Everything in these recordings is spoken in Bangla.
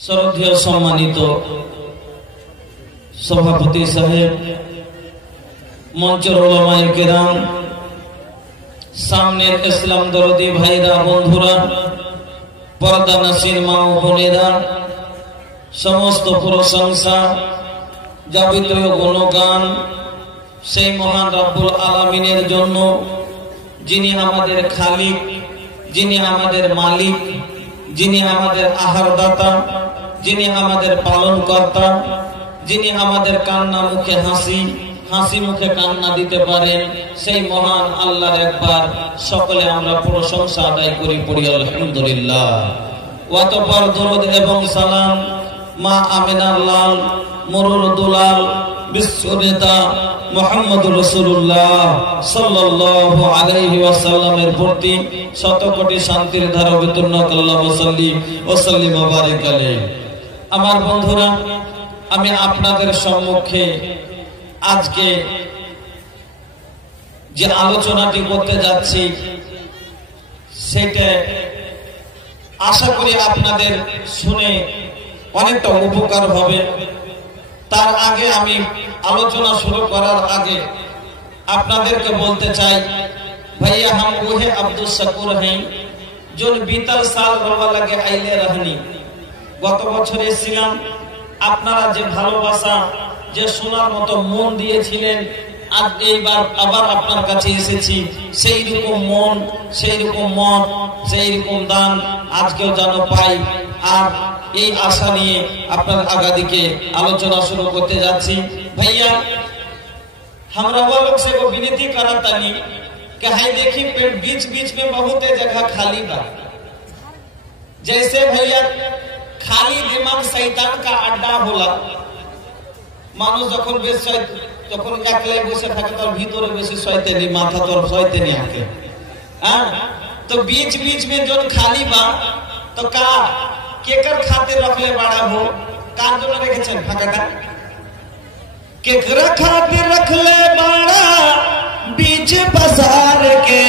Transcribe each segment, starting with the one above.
শ্রদ্ধেয় সম্মানিত সভাপতি সাহেব, মঞ্চের উলামায়ে কেরাম, সামনের ইসলাম দরদি ভাইরা, বন্ধুরা, পর্দা নাসির মা ও বোনেরা, সমস্ত প্রশংসা যাবতীয় গুণগান সেই মহান রব্বুল আলামিনের জন্য, যিনি আমাদের খালিক, যিনি আমাদের মালিক, যিনি আমাদের আহারদাতা, যিনি আমাদের পালন কর্তা, যিনি আমাদের কান্না মুখে হাসি, হাসি মুখে কান্না দিতে পারেন, সেই মহান আল্লাহর একবার সকলে আমরা প্রশংসা আদায় করি, পড়ি আলহামদুলিল্লাহ। অতঃপর দরুদ এবং সালাম মা আমিনার লাল, মরুর দুলাল, বিশ্ব নেতা মুহাম্মদুর রাসূলুল্লাহ সাল্লাল্লাহু আলাইহি ওয়াসাল্লামের প্রতি শত কোটি শান্তির ধারা বিতরণ আল্লাহু সাল্লি ওয়া সাল্লিম ওয়া বারিক আলাইহি। আমার বন্ধুরা, আমি আপনাদের সম্মুখে আজকে যে আলোচনাটি করতে যাচ্ছি সেটা আশা করি আপনাদের শুনে অনেকটা উপকার হবে। তার আগে আমি আলোচনা শুরু করার আগে আপনাদেরকে বলতে চাই, भैया हम वो है अब्दुल शकूर हैं जो बीतल साल রওয়া লাগে আইলে रहनी। গত বছর এসেছিলাম, আপনারা যে ভালোবাসা, যে শোনার মতো মন দিয়েছিলেন, আজ এইবার আবার আপনার কাছে এসেছি, সেই রকম মন, সেই রকম মত, সেই রকম দান আজকেও যেন পাই। আর এই আশা নিয়ে আপনার আগাদিকে আলোচনা শুরু করতে যাচ্ছি। भैया हमरा वो लोग से वो विनती कराता नहीं कि हाय देखी पेड़ बीच बीच में बहुत जगह खाली बा। जैसे भैया खाली दिमाग शैतान का अड्डा होला, মানুষ যখন বেশ যখন একলাই বসে থাকে তার ভিতরে বেশি শয়তানি, মাথা তোর শয়তানি আকে। হ্যাঁ, তো बीच बीच में जो खाली बा तो का केकर खातिर रखले बड़ा हो, কার জন্য রেখেছেন ফাঁকাটা? केकर खातिर रखले बड़ा बीच बाजार के,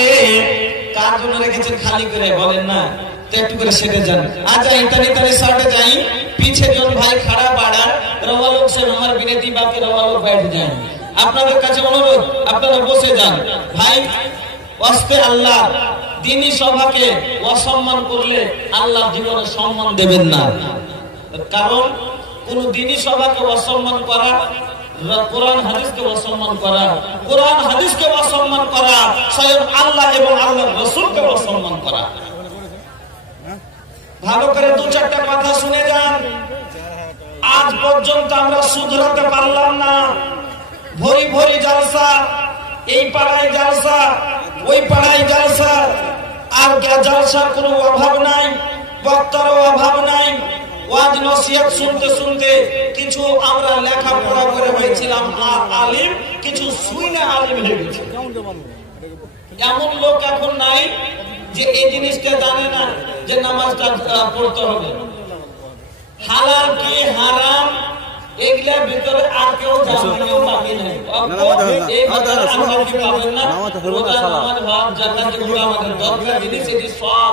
কার জন্য রেখেছেন খালি করে বলেন না? তো একটু করে সেটে যান। আচ্ছা ইতানি তারি সাটে যাই, पीछे जो भाई खड़ा बाड़ा रवा लोग से हमार विनती बाकी रवा लोग बैठ जाएं। আপনাদের কাছে অনুরোধ, আপনারা বসে যান। ভাই ওয়াস্তে আল্লাহ, দ্বীনি সভাকে অসম্মান করলে আল্লাহ জীবনে সম্মান দেবেন না। কারণ কোন দ্বীনি সভাকে অসম্মান করা, কোরআন হাদিসকে অসম্মান করা, কোরআন হাদিসকে অসম্মান করা, স্বয়ং আল্লাহ এবং আল্লাহর রাসূলকে অসম্মান করা। ভালো করে দু চারটা কথা শুনে যান। আজ পর্যন্ত আমরা শুধরাতে পারলাম না। ভরি ভরি জালসা, এই পাড়ায় জালসা, ওই পাড়ায় জালসা, আর জালসার কোনো অভাব নাই, বক্তারও অভাব নাই। ওয়াজ নসিহত শুনতে শুনতে কিছু আমরা লেখাপড়া করে হয়েছিলাম আলিম, কিছু শুনে আলিম হয়ে গেছে। এমন লোক এখন নাই যে এই জিনিসটা জানে না যে নামাজটা পড়তে হবে। হালাল কি হারাম এগুলার ভিতরে আর কেউ জানে না, বাকি নাই। এই বাজারে আমরা কি পাবেন না? রোজা নামাজ ভাব জাকাত যেগুলো আমাদের দরকার জিনিস, এটি সব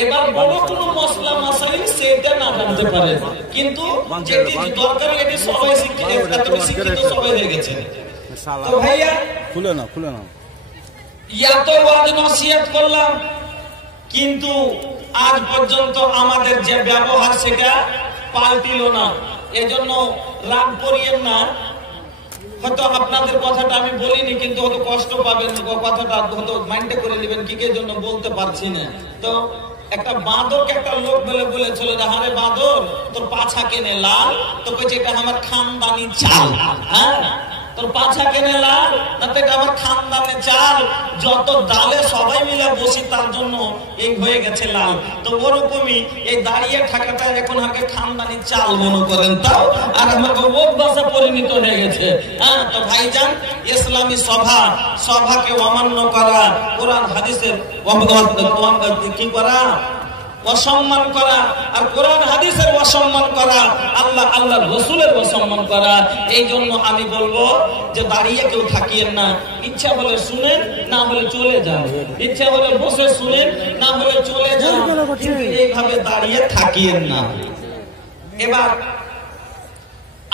এবার বড় কোনো মশলা মাসাইল সেটা না জানতে পারে, কিন্তু যেটি দরকার এটি সবাই শিক্ষিত সবাই হয়ে গেছে। তো ভাইয়া খুলে না এত ওয়াজ নসিহত করলাম, কিন্তু আজ পর্যন্ত আমাদের যে ব্যবহার সেটা পাল্টিল না। এজন্য রাগ করিয়েন না, হয়তো আপনাদের কথাটা আমি বলিনি, কিন্তু হয়তো কষ্ট পাবেন, কথাটা হয়তো মাইন্ডে করে নেবেন, কি জন্য বলতে পারছি না। তো একটা বাঁদরকে একটা লোক বলেছিল যে আরে বাঁদর তোর পাছা কেনে লাল, তো কইছে এটা আমার খানদানি চাল। হ্যাঁ, তোর পাছা কেনে লাল না, তো এটা আমার খানদানি চাল, যত ডালে সবাই মিলে বসি তার জন্য এই হয়ে গেছে লাল। তো ওরকমই এই দাঁড়িয়ে থাকাটা এখন আমাকে খানদানি চাল মনে করেন, তাও আর আমাকে অভ্যাসে পরিণত হয়ে গেছে। হ্যাঁ, তো ভাইজান ইসলামী সভাকে অমান্য করা, কোরআন হাদিসের কি করা, অসম্মান করা, আর কোরআন হাদিসের অসম্মান করা, আল্লাহর রাসূলের অসম্মান করা। এই জন্য আমি বলবো যে দাঁড়িয়ে কেউ থাকিয়েন না, ইচ্ছা হলে শুনেন, না হলে চলে যান, ইচ্ছা হলে বসে শুনেন, না হলে চলে যান। এইভাবে দাঁড়িয়ে থাকিয়েন না। এবার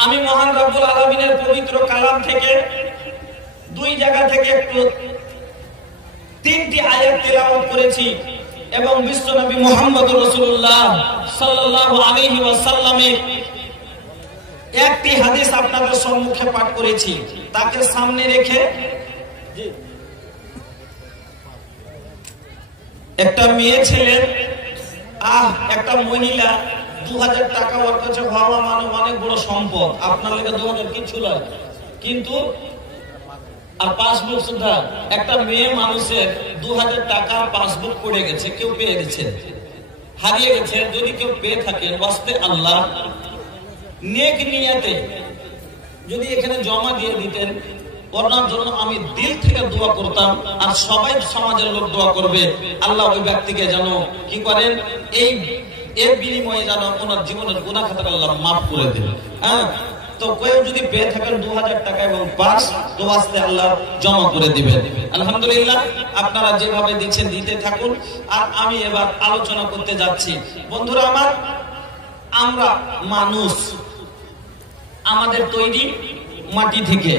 আমি মহান রব্বুল আলামিনের পবিত্র কালাম থেকে দুই জায়গা থেকে একটু 3টি আয়াত তেলাওয়াত করেছি এবং বিশ্বনবী মুহাম্মদ রাসূলুল্লাহ সাল্লাল্লাহু আলাইহি ওয়াসাল্লামের একটি হাদিস আপনাদের সম্মুখে পাঠ করেছি। তাকে সামনে রেখে একটা মেয়ে ছেলে একটা মহিলা 2000 টাকা ওর কাছে হওয়া মানে অনেক বড় সম্পদ। আপনার লেগে 2000 কিছু নয়, কিন্তু আর পাসবুক সুদ্ধা একটা মেয়ে মানুষের 2000 টাকার পাসবুক পড়ে গেছে, কেউ পেয়ে গেছে, হারিয়ে গেছে। যদি কেউ পেয়ে থাকে ওয়াস্তে আল্লাহ নেক নিয়তে যদি এখানে জমা দিয়ে দিতেন, ওনার জন্য আমি দিল থেকে দোয়া করতাম, আর সবাই সমাজের লোক দোয়া করবে আল্লাহ ওই ব্যক্তিকে যেন কি করেন, এর বিনিময়ে যেন ওনার জীবনের গুনাহ খাতা আল্লাহ মাফ করে দেন। হ্যাঁ, তো কেউ যদি পেয়ে থাকেন 2000 টাকা এবং পাস, তো ওয়াস্তে আল্লাহ জমা করে দিবেন। আলহামদুলিল্লাহ, আপনারা যেভাবে দিচ্ছেন দিতে থাকুন। আর আমি এবার আলোচনা করতে যাচ্ছি। বন্ধুরা আমার, আমরা মানুষ, আমাদের তৈরি মাটি থেকে,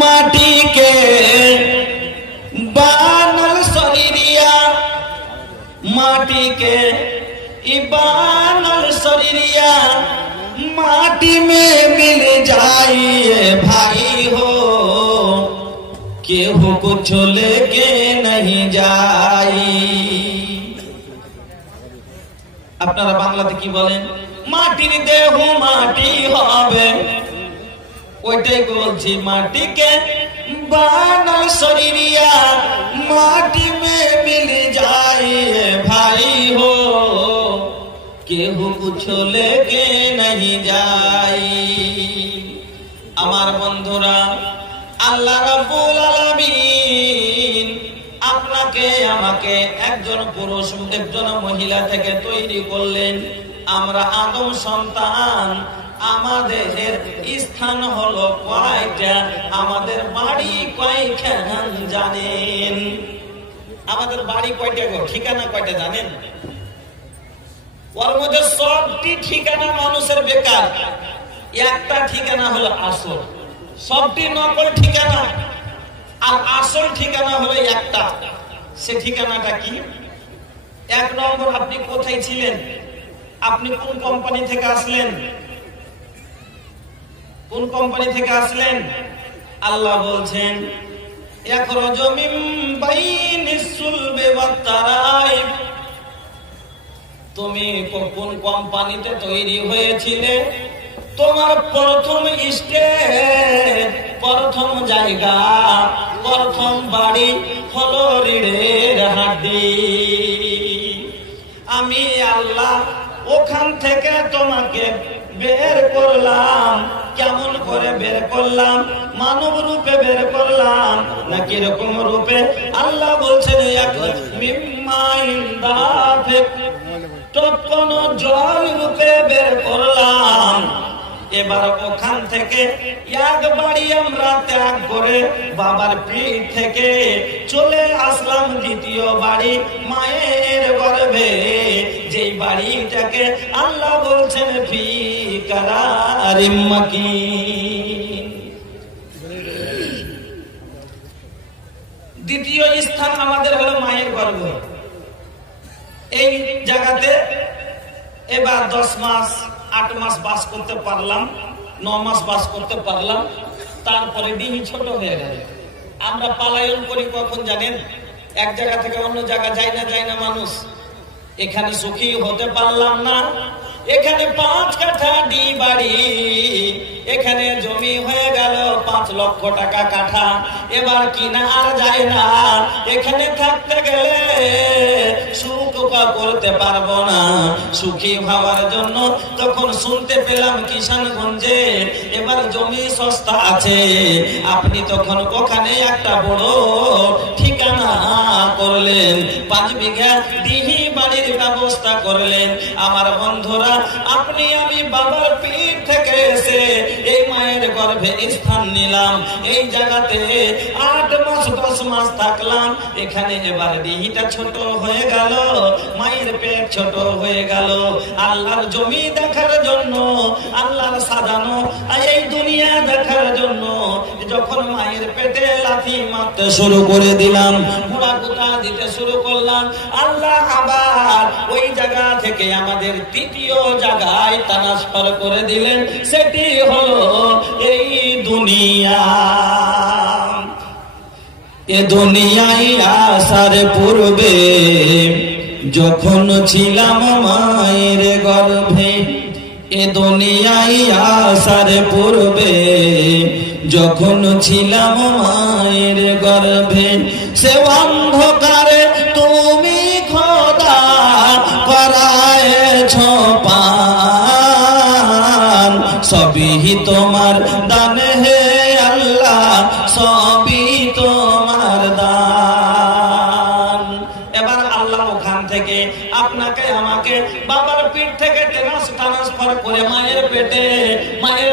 মাটিকে বানাল শরীরিয়া, মাটিকে बानल शरीरिया माटी में मिल जाइए भाई हो, केहू कुछ लेके नहीं जाई। আপনারা বাংলাতে কি বলেন? মাটির দেহ মাটি হবে, ওইটাই বলছি। মাটিকে বানাল শরীরিয়া माटी में मिल जाए भाई हो, केहू कुछ लेके नहीं जाई। আমার বন্ধুরা, আল্লাহ রাব্বুল আলামিন আপনাকে আমাকে একজন পুরুষ একজন মহিলা থেকে তৈরি করলেন। আমরা আদম সন্তান। আমাদের স্থান হলো কয়টা? আমাদের বাড়ি কয়খান জানেন? আমাদের বাড়ি কয়টা গো? ঠিকানা কয়টা জানেন? ওর মধ্যে সবটি ঠিকানা মানুষের বেকার, একটা ঠিকানা হলো আসল। সবটি নকল ঠিকানা, আর আসল ঠিকানা হলো একটা। সে ঠিকানাটা কি? 1 নম্বর, আপনি কোথায় ছিলেন? আপনি কোন কোম্পানি থেকে আসলেন? কোন কোম্পানি থেকে আসলেন? আল্লাহ বলছেন ইয়াখরুজু মিন বাইনিস সুলবি ওয়াত তারাইব। তুমি কোন কোম্পানিতে তৈরি হয়েছিলে? তোমার প্রথম স্টেপ, প্রথম জায়গা, প্রথম বাড়ি হলো রিড়ের হাড্ডি। আমি আল্লাহ ওখান থেকে তোমাকে বের করলাম। কেমন করে বের করলাম? মানব রূপে বের করলাম না কিরকম রূপে? আল্লাহ বলছেন কোন জল রূপে বের করলাম। এবার ওখান থেকে এক বাড়ি আমরা ত্যাগ করে বাবার পিঠ থেকে চলে আসলাম দ্বিতীয় বাড়ি, মায়ের গর্ভে। যে বাড়িটাকে আল্লাহ বলছেন ফি কারারিম মাকিন। দ্বিতীয় স্থান আমাদের হলো মায়ের গর্ভ। এই জায়গাতে এবার 10 মাস 8 মাস বাস করতে পারলাম, 9 মাস বাস করতে পারলাম। তারপরে ডিহি ছোট হয়ে গেল। আমরা পালায়ন করি কখন জানেন? এক জায়গা থেকে অন্য জায়গা যায় না মানুষ। এখানে সুখী হতে পারলাম না। এখানে 5 কাঠা ডি বাড়ি, এখানে জমি হয়ে গেল 5 লক্ষ টাকা কাঠা। এবার কিনা আর যায় না। এখানে থাকতে গেলে সুখ করতে পারবো না। সুখী হওয়ার জন্য তখন শুনতে পেলাম কিষানগঞ্জে এবার জমি সস্তা আছে। আপনি তখন ওখানে একটা বড় ঠিকানা করলেন, 5 বিঘা দিহি বাড়ির ব্যবস্থা করলেন। আমার বন্ধুরা, আপনি আমি বাবার পিঠ থেকে এসে এই মায়ের গর্ভে স্থান নিলাম। এই জায়গাতে 8 মাস 10 মাস থাকলাম। এখানে এবার দিহিটা ছোট হয়ে গেল। পেট ছোট হয়ে গেল আল্লাহর জমি দেখার জন্য, আল্লাহর সাজানো এই দুনিয়া দেখার জন্য। যখন মায়ের পেটে লাথি মারতে শুরু করে দিলাম, ঘোড়া দিতে শুরু করলাম, আল্লাহ আবার ওই জায়গা থেকে আমাদের তৃতীয় জায়গায় ট্রান্সফার করে দিলেন। সেটি হলো এই দুনিয়া। এ দুনিয়ায় আসার পূর্বে যখন ছিলাম মায়ের গর্ভে, এ দুনিয়ায় আসার পূর্বে যখন ছিলাম মায়ের গর্ভে, সে অন্ধকারে তুমি খোদা করায়েছ পান, সবই তোমার দান হে আল্লাহ, সবই তোমার দান। এবার আল্লাহ ওখান থেকে আপনাকে আমাকে বাবার পিঠ থেকে ট্রান্সফার করে মায়ের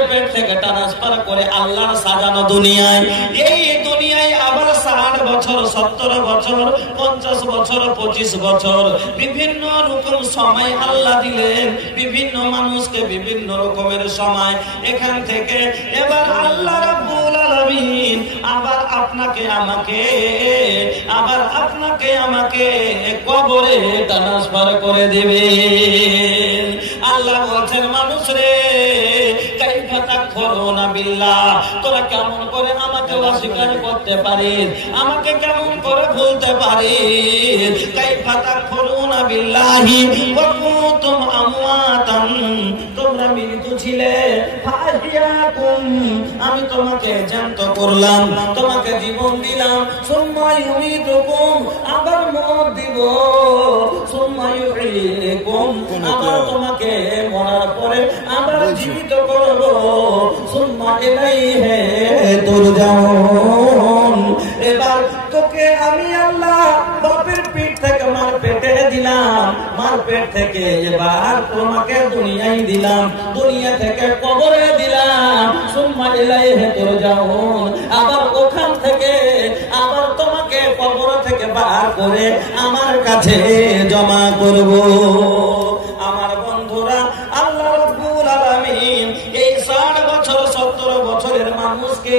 পেট থেকে ট্রান্সফার করে আল্লাহর সাজানো দুনিয়ায়, এই দুনিয়ায় আবার 60 বছর, 70 বছর, 50 বছর, 25 বছর বিভিন্ন রকম সময় আল্লাহ দিলেন, বিভিন্ন মানুষকে বিভিন্ন রকমের সময়। এখান থেকে এবার আল্লাহ রাব্বুল আলামিন আবার আপনাকে আমাকে কবরে ট্রান্সফার করে দেবে। আল্লাহ বলছেন, মানুষ রে কাইফা তাকফুরুনা বিল্লাহ, তোরা কেমন করে আমাকে অস্বীকার করতে পারিস, আমাকে কেমন করে ভুলতে পারিস। কাইফা তাকফুরুনা বিল্লাহি ওয়া কুনতুম আমওয়াতান, তোমরা মৃত ছিলে, ফাহিয়াকুম, আমি তোমাকে জ্যান্ত করলাম, তোমাকে জীবন দিলাম, সুম্মা ইউমিতুকুম, আবার মওত দিব, সুম্মা ইউহয়িকুম, আবার তোমাকে মরার পরে আবার জীবিত করব, সুম্মা ইলাইহি তুরজাউন। এবার তোকে আমি আল্লাহ বাপের পিঠ থেকে মার পেটে দিলাম, মার পেট থেকে এবার তোমাকে দুনিয়ায় দিলাম, দুনিয়া থেকে কবরে দিলাম, সুম্মা ইলাইহি তুরজাউন, আবার ওখান থেকে আবার তোমাকে কবর থেকে বার করে আমার কাছে জমা করব। আমার বন্ধুরা, আল্লাহ রাব্বুল আলামিন এই 60 বছর 70 বছরের মানুষকে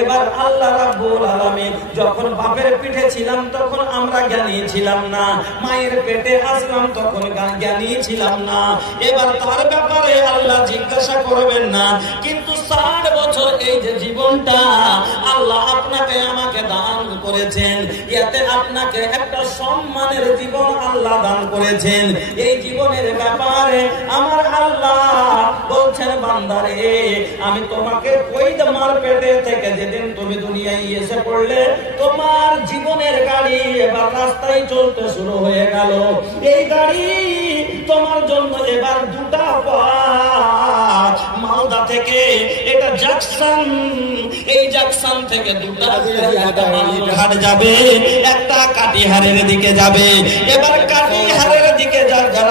এবার আল্লাহ রাব্বুল আলামিন, যখন বাপের পিঠে ছিলাম তখন আমরা জ্ঞানী ছিলাম না, মায়ের পেটে আসলাম তখন জ্ঞানী ছিলাম না, এবার তার ব্যাপারে আল্লাহ জিজ্ঞাসা করবেন না। কিন্তু 60 বছর এই যে জীবনটা আল্লাহ আপনাকে আমাকে দান করেছেন, এতে আপনাকে একটা সম্মানের জীবন আল্লাহ দান করেছেন। এই জীবনের ব্যাপারে আমার আল্লাহ বলছেন, বান্দারে আমি তোমাকে ওই তোমার পেটে থেকে যেদিন তুমি দুনিয়ায় এসে পড়লে, তোমার জীবনের গাড়ি এবার রাস্তায় চলতে শুরু হয়ে গেল। এই গাড়ি তোমার জন্য এবার দুটা পথ, মালদা থেকে এটা জাকসন, এই জাকসন থেকে দুটা ঘাট যাবে, একটা কাটিহারের দিকে যাবে। এবার কাটিহারের দিকে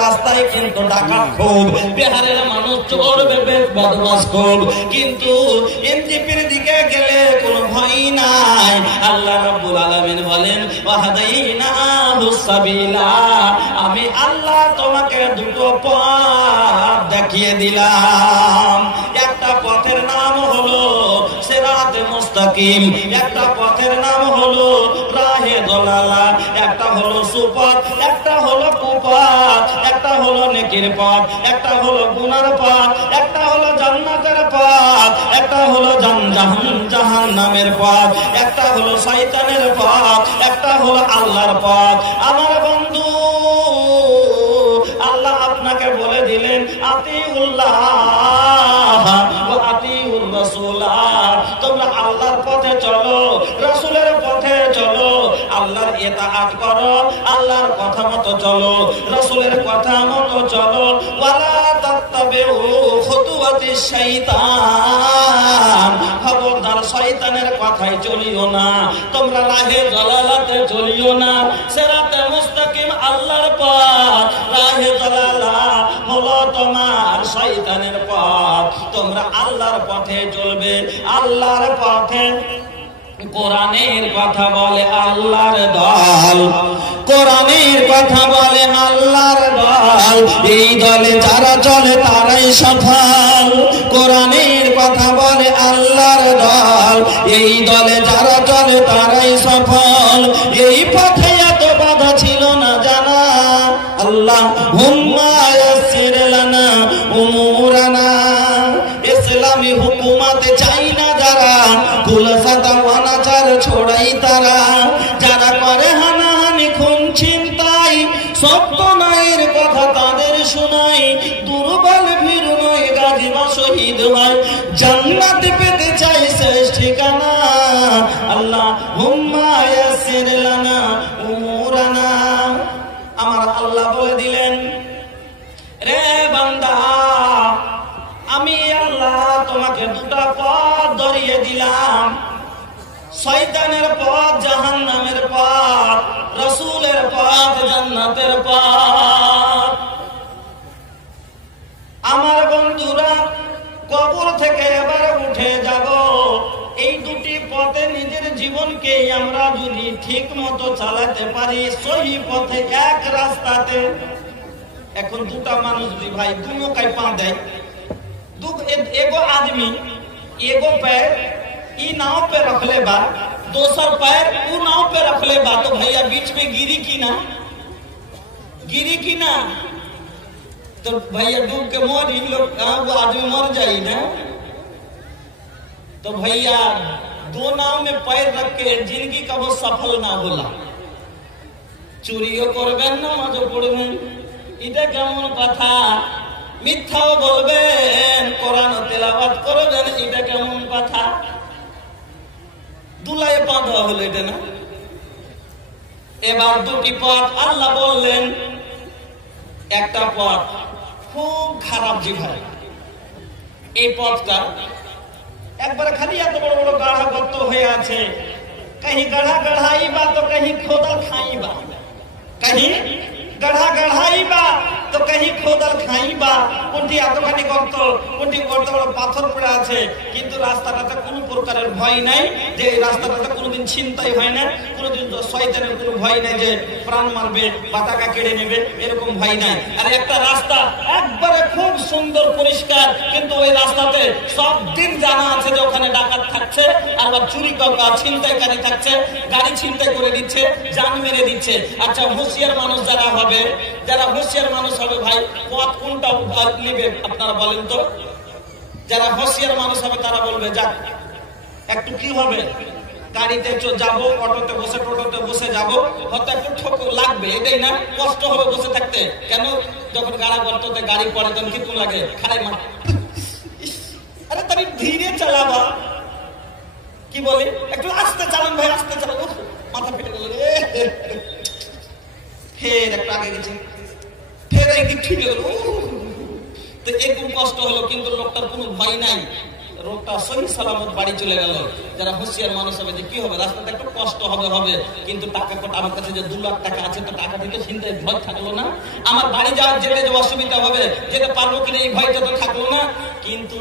রাস্তায় কিন্তু ডাকাত খুব, বিহারের মানুষ চোর বদমাশ খুব, কিন্তু এনজিপির দিকে গেলে কোনো ভয় নাই। আল্লাহ রাব্বুল আলামিন বলেন, ওয়াহাদাইনাহুস সাবিলা, আমি আল্লাহ তোমাকে দুটো পথ দেখিয়ে দিলাম। একটা পথের নাম হলো সিরাতে মুস্তাকিম, একটা পথের নাম হলো রাহে দলালা, একটা হলো সুপথ, একটা হলো কুপথ, একটা হলো নেকির পথ, একটা হলো গুনার পথ, একটা হলো জান্নাতের পথ, একটা হলো জাহান্নামের পথ, একটা হলো শয়তানের পথ, একটা হলো আল্লাহর পথ। আমার বন্ধু, আল্লাহ আপনাকে বলে দিলেন, আতিউল্লাহ ওয়া আতিউর রাসূল, তোমরা আল্লাহর পথে চলো, রাসূলের পথে চলো, আল্লাহর ইতাআত করো, আল্লাহর কথা মতো চলো, রাসূলের কথা মতো চলো। ওয়ালা তাত্তাবিউ খুতুওয়াতিশ শাইতান, খবরদার শয়তানের কথায় চলিও না, তোমরা রাহে জালালাতে চলিও না। সিরাতে মুস্তাকিম আল্লাহর পথ, রাহে জালালা হলো তোমার শয়তানের পথ। তোমরা আল্লাহর পথে চলবে, আল্লাহর পথে। কোরআনের কথা বলে আল্লাহর দল, কোরআনের কথা বলে আল্লাহর দল, এই দলে যারা চলে তারাই সফল। কোরআনের কথা বলে আল্লাহর দল, এই দলে যারা চলে তারাই সফল। এই পথে এত বাধা ছিল না জানা, আল্লাহুম্মা ইয়াসসির লানা উমুরানা। ইসলামী হুকুমতে চাই না যারা, কুলসাতা অনাচার ছোড়াই তারা। যারা করে হানাহানি খুন ছিনতাই, সত্য নাইয়ের কথা তাদের শোনাই। দুর্বল ভীর নয় গাজী বা শহীদ হয়, জান্নাত পেতে চাই শেষ ঠিকানা। আল্লাহুম্মা ইয়াসসির লানা উমুরানা। আমার আল্লাহ বলে দিলেন, রে বান্দা, আমি আল্লাহ তোমাকে দুটা পথ ধরিয়ে দিলাম, শয়তানের পথ জাহান্নামের পথ, রাসূলের পথ জান্নাতের পথ। আমার বন্ধুরা, কবর থেকে এবার উঠে যাব, এই দুটি পথে নিজের জীবনকে আমরা যদি ঠিক মতো চালাতে পারি, সহি পথে এক রাস্তাতে। এখন দুটা মানুষ যদি ভাই দু নৌকায় পা দেয়, एगो आदमी एगो पैर ई नाव पे रख ले बा, दोसर पैर ऊ नाव पे रख ले बा, तो भैया बीच में गिरी की ना, गिरी की ना? तो भैया डूब के मर ही लोग, वो आदमी मर जाई ना। तो भैया दो नाव में पैर रख के जिंदगी का वो सफल ना होला। चुरियो करबेन ना, मजो पड़বেন, এটা কেমন কথা? মিথ্যাও বলবেন, কোরআন তেলাওয়াত করবেন, এটা কেমন কথা? দুলায় বাঁধা হলো এটা না? এবার দুটি পথ আল্লাহ বললেন, একটা পথ খুব খারাপ জিভায়। এই পথটা একবার খালি এত বড় বড় গাঢ়া গর্ত হয়ে আছে, कहीं गढ़ा गढ़ाई बा तो कहीं खोदल खाई बा, कहीं गढ़ा गढ़ाई बा तो कहीं खोदल खाई बा। কোনটি এতখানি গর্ত, কোনটি গর্ত বড় পাথর পড়ে আছে, কিন্তু রাস্তাটাতে কোনো প্রকারের ভয় নাই যে এই রাস্তাটাতে কোনোদিন ছিনতাই হয় না, কোনোদিন শয়তানের কোনো ভয় নাই যে প্রাণ মারবে বা টাকা কেড়ে নেবে, এরকম ভয় নাই। আর একটা রাস্তা একবারে খুব সুন্দর পরিষ্কার, কিন্তু ওই রাস্তাতে সব দিন জানা আছে যে ওখানে ডাকাত থাকছে, আর চুরি ছিনতাইকারী থাকছে, গাড়ি ছিনতাই করে দিচ্ছে, জান মেরে দিচ্ছে। আচ্ছা, হুঁশিয়ার মানুষ যারা হবে, যারা হুঁশিয়ার মানুষ হবে ভাই, পথ কোনটা নিবে আপনারা বলেন তো? যারা হুঁশিয়ার মানুষ হবে তারা বলবে, যাক একটু কি হবে, গাড়িতে যাবো, অটোতে বসে, টোটোতে বসে যাবো, হয়তো একটু ঠোক লাগবে, এটাই না, কষ্ট হবে বসে থাকতে। কেন? যখন গাড়া গর্ততে গাড়ি পড়ে তখন কি লাগে, খাড়াই মা, আরে তুমি ধীরে চালাবা, কি বলে, একটু আস্তে চালান ভাই, আস্তে চালাবো, মাথা ফেটে গেল, ফের একটু আগে গেছে, ফের একদিক ঠিক গেল, তো এরকম কষ্ট হলো, কিন্তু লোকটার কোনো ভয় নাই, লোকটা সহি সালামত বাড়ি চলে গেল। যারা হুঁশিয়ার মানুষ হবে, যে কি হবে, রাস্তাতে একটু কষ্ট হবে, কিন্তু টাকা কটা আমার কাছে যে 2 লাখ টাকা আছে, তো টাকা থেকে চিন্তায় ভয় থাকলো না, আমার বাড়ি যাওয়ার যেতে যে অসুবিধা হবে, যেতে পারবো কিনা এই ভয়টা তো থাকলো না। কিন্তু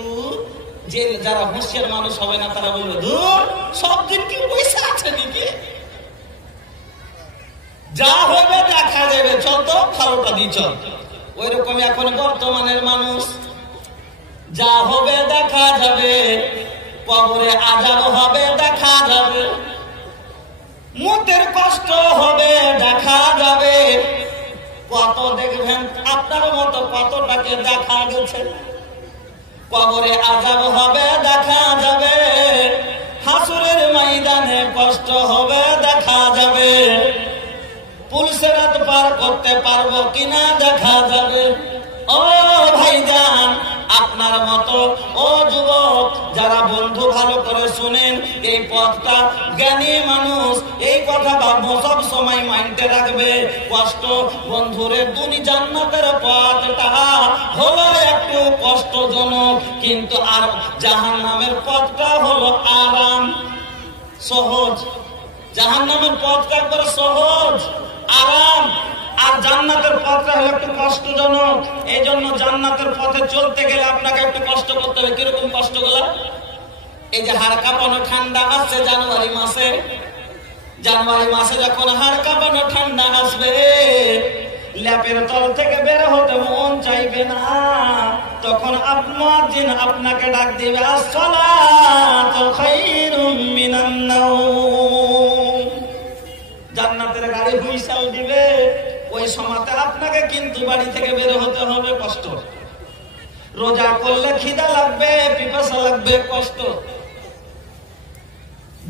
যে যারা হুঁশিয়ার মানুষ হবে না, তারা বলবে, ধুর, সব দিন কি পয়সা আছে নাকি, যা হবে দেখা যাবে, চল তো ভালোটা দি চল। ওই রকম এখন বর্তমানের মানুষ, যা হবে দেখা যাবে, কবরে আযাব হবে দেখা যাবে, মুতের কষ্ট হবে দেখা যাবে, কত দেখবেন আপনার মতো কতটাকে দেখা গেছে। কবরে আযাব হবে দেখা যাবে, হাসরের ময়দানে কষ্ট হবে দেখা যাবে, পুলসেরাত পার করতে পারবো কিনা দেখা যাবে। ও ভাইজান, আপনার মতো ও যুবক যারা বন্ধু ভালো করে শুনেন, এই পথটা জ্ঞানী মানুষ এই কথা ভাববো সব সময় মাইন্ডে রাখবে। কষ্ট বন্ধুরে, দুনি জান্নাতের পথটা হলো একটু কষ্টজনক, কিন্তু আর জাহান্নামের পথটা হলো আরাম, সহজ। জাহান্নামের পথটা একবার সহজ, আরাম, আর জান্নাতের পথটা হলো একটু কষ্টজনক। এই জন্য জান্নাতের পথে চলতে গেলে আপনাকে একটু কষ্ট করতে হবে। কিরকম কষ্টগুলো? এই যে হাড় কাঁপানো ঠান্ডা আসছে জানুয়ারি মাসে, জানুয়ারি মাসে যখন হাড় কাঁপানো ঠান্ডা আসবে, ল্যাপের তল থেকে বের হতে মন চাইবে না, তখন মুয়াজ্জিন আপনাকে ডাক দিবে, আসসালাতু খায়রুম মিনান নাওম। জান্নাতের গাড়ি হুইসেল দিবে, ওই সময়তে আপনাকে কিন্তু বাড়ি থেকে বের হতে হবে, কষ্ট। রোজা করলে খিদা লাগবে, পিপাসা লাগবে, কষ্ট।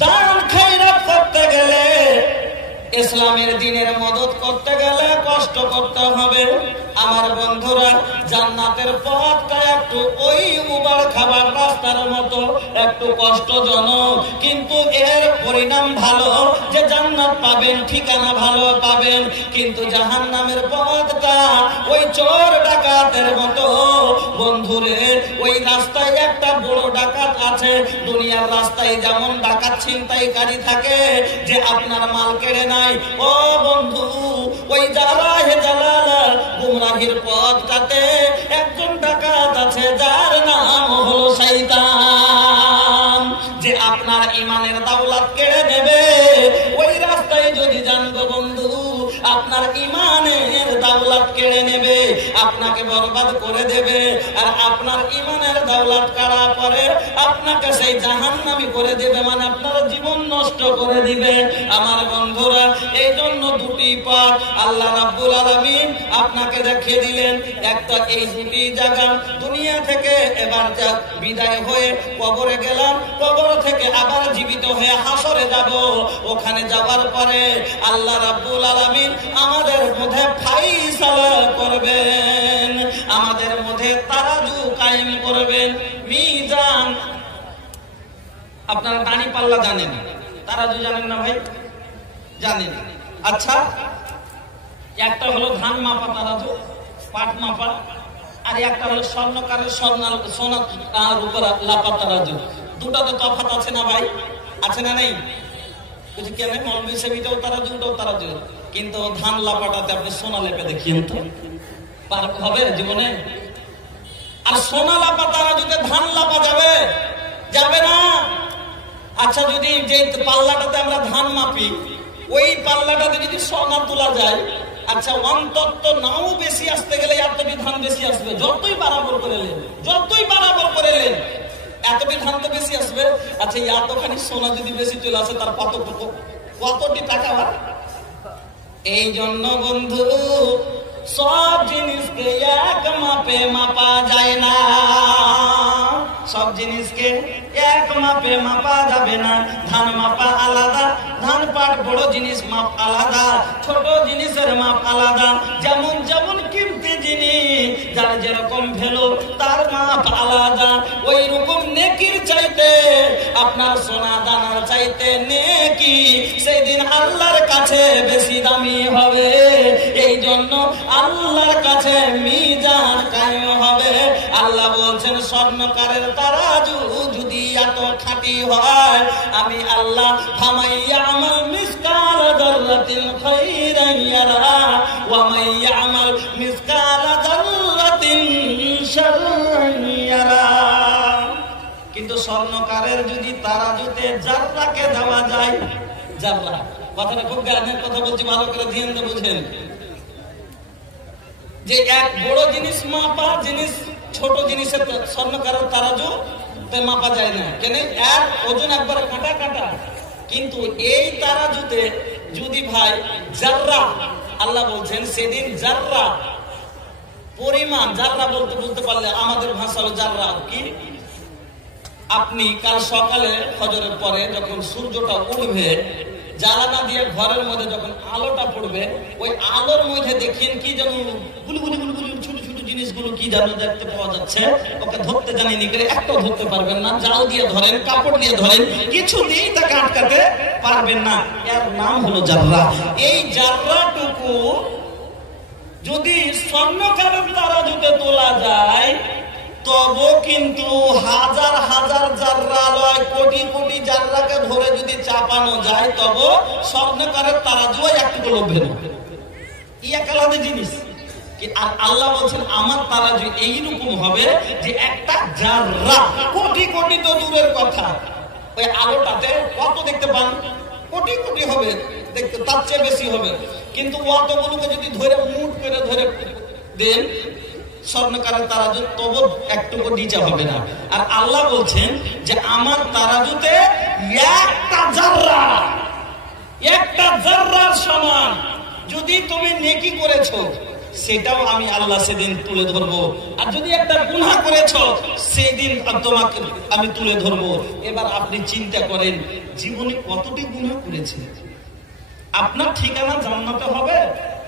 দান খয়রাত করতে গেলে, ইসলামের দ্বীনের মদত করতে গেলে কষ্ট করতে হবে। আমার বন্ধুরা, জান্নাতের পথটা একটু ওই উবার খাবার রাস্তার মতো একটু কষ্টজনক, কিন্তু এর পরিণাম ভালো, যে জান্নাত পাবেন, ঠিকানা ভালো পাবেন। কিন্তু জাহান্নামের পথটা ওই চোর ডাকাতের মতো। বন্ধুরে, ওই রাস্তায় একটা বড় ডাকাত আছে। দুনিয়ার রাস্তায় যেমন ডাকাত ছিনতাইকারী থাকে যে আপনার মাল কেড়ে নাই, ও বন্ধু, ওই জালাহে জালালা গুমরাহির পথটাতে একজন ডাকাত আছে, যার নাম হলো শয়তান, যে আপনার ইমানের দাওলাত কেড়ে নেবে। ওই রাস্তায় যদি জানবো বন্ধু, আপনার ইমানের দাওলাত কেড়ে নেবে, আপনাকে বরবাদ করে দেবে। আর আপনার ইমানের দাওলাত কাড়া পরে আপনাকে সেই জাহান্নামী করে দেবে, মানে আপনার জীবন নষ্ট করে দিবে। আমার বন্ধুরা, এই জন্য দুটি পথ আল্লাহ রাব্বুল আলামিন আপনাকে দেখিয়ে দিলেন। একটা এই দুটি জায়গা, দুনিয়া থেকে এবার বিদায় হয়ে কবরে গেলাম, কবর থেকে আবার জীবিত হয়ে হাসরে যাব। ওখানে যাওয়ার পরে আল্লাহ রাব্বুল আলামিন আমাদের মধ্যে ফাইসালা করবেন, আমাদের মধ্যে তারাজু কায়েম করবেন, মিজান। আপনারা দানি পাল্লা জানেন, তারাজু জানেন না ভাই? জানেন। আচ্ছা, একটা হলো ধান মাপা তারাজু, পাট মাপা, আর একটা হলো স্বর্ণকারের সোনার উপর লাপা তারাজু। দুটা তো তফাৎ আছে না ভাই? আছে না নেই? কেন মৌলভী সেবিটাও তারাজু, ওটাও তারাজু, কিন্তু ধান লাপাটাতে আপনি সোনা লেপে দেখিয়েন তো, পার হবে জীবনে? আর সোনা লাপা তারাজুতে ধান লাপা যাবে? যাবে না। আচ্ছা, যদি যে পাল্লাটাতে আমরা ধান মাপি, ওই পাল্লাটাতে যদি সোনা তোলা যায়, আচ্ছা, অন্তত নাও বেশি আসতে গেলে এতটি ধান বেশি আসবে। যতই বরাবর করে নেন, যতই বরাবর করে নেন, এতটি ধান তো বেশি আসবে। আচ্ছা, এতখানি সোনা যদি বেশি চলে আসে, তার কতটি টাকা? এই জন্য বন্ধু, সব জিনিসকে এক মাপে মাপা যায় না, সব জিনিসকে এক মাপে মাপা যাবে না। ধান মাপা আলাদা, ধান পাট বড় জিনিস মাপ আলাদা, ছোট জিনিসের মাপ আলাদা। যেমন যেমন কিমতি জিনিস, যার যেরকম ভ্যালু, তার মাপ আলাদা। ওই রকম নেকির চাইতে, আপনার সোনা দানার চাইতে নেকি সেদিন আল্লাহর কাছে বেশি দামি হবে। এই জন্য আল্লাহর কাছে মিজান কায়েম হবে। আল্লাহ বলছেন, স্বর্ণকারের তারাজু যদি এত খাঁটি হয়, আমি আল্লাহ ফামাইয়ামাল মিসকাল যাররাতিন খায়রান ইয়ারা ওয়া মাইয়ামাল মিসকাল যাররাতিন শাররান ইয়ারা। কিন্তু স্বর্ণকারের যদি তারাজুতে জাররাকে দেওয়া যায়, জাররা কথাটা খুব জ্ঞানের কথা বলছি, ভালো করে ধ্যান দিয়ে বুঝেন, যে এক বড় জিনিস মাপা জিনিস ছোট জিনিসের স্বর্ণকারের তারাজু মাপা যায় না। কেন? এক ওজন একবারে কাটা কাটা। কিন্তু এই তারাজুতে যদি ভাই জাররা, আল্লাহ বলছেন সেদিন জাররা পরিমাণ, জাররা বলতে পারলে আমাদের ভাষা হলো জাররা কি? আপনি কাল সকালে ফজরের পরে যখন সূর্যটা উঠবে, জ্বালানা দিয়ে ঘরের মধ্যে যখন আলোটা পড়বে, ওই আলোর মধ্যে দেখেন কি যেন গুলগুলি গুলগুলি ছোট ছোট জিনিসগুলো কি যেন দেখতে পাওয়া যাচ্ছে। ওকে ধরতে জানিনি গেলে একটাও ধরতে পারবেন না। জাল দিয়ে ধরেন, কাপড় দিয়ে ধরেন, কিছু দিয়েই তাকে আটকাতে পারবেন না। এর নাম হলো জাররা। এই জাররাটুকু যদি স্বর্ণকারের তারাজুতে তোলা যায়, তবু কিন্তু হাজার হাজার জাররা লয়, কোটি কোটি জাররাকে ধরে যদি চাপানো যায়, তবু স্বর্ণকারের তারাজুও একটু লভ্য না। এক আলাদা জিনিস। আর আল্লাহ বলছেন, আমার তারাজু এইরকম হবে যে একটা জাররা, কোটি কোটি তো দূরের কথা, ওই আলোটাতে কত দেখতে পান? কোটি কোটি হবে, দেখতে তার চেয়ে বেশি হবে। কিন্তু অতগুলোকে যদি ধরে মুঠ করে ধরে দেন স্বর্ণকারের তারাজু, তবু একটুকু নিচে হবে না। আর আল্লাহ বলছেন যে আমার তারাজুতে একটা জাররার সমান যদি তুমি নেকি করেছো, সেটাও আমি আল্লাহ সেদিন তুলে ধরবো। আর যদি একটা গুনাহ করেছো, সেদিন তোমাকে আমি তুলে ধরবো। এবার আপনি চিন্তা করেন, জীবনে কতটি গুনাহ করেছেন? আপনার ঠিকানা জান্নাতে হবে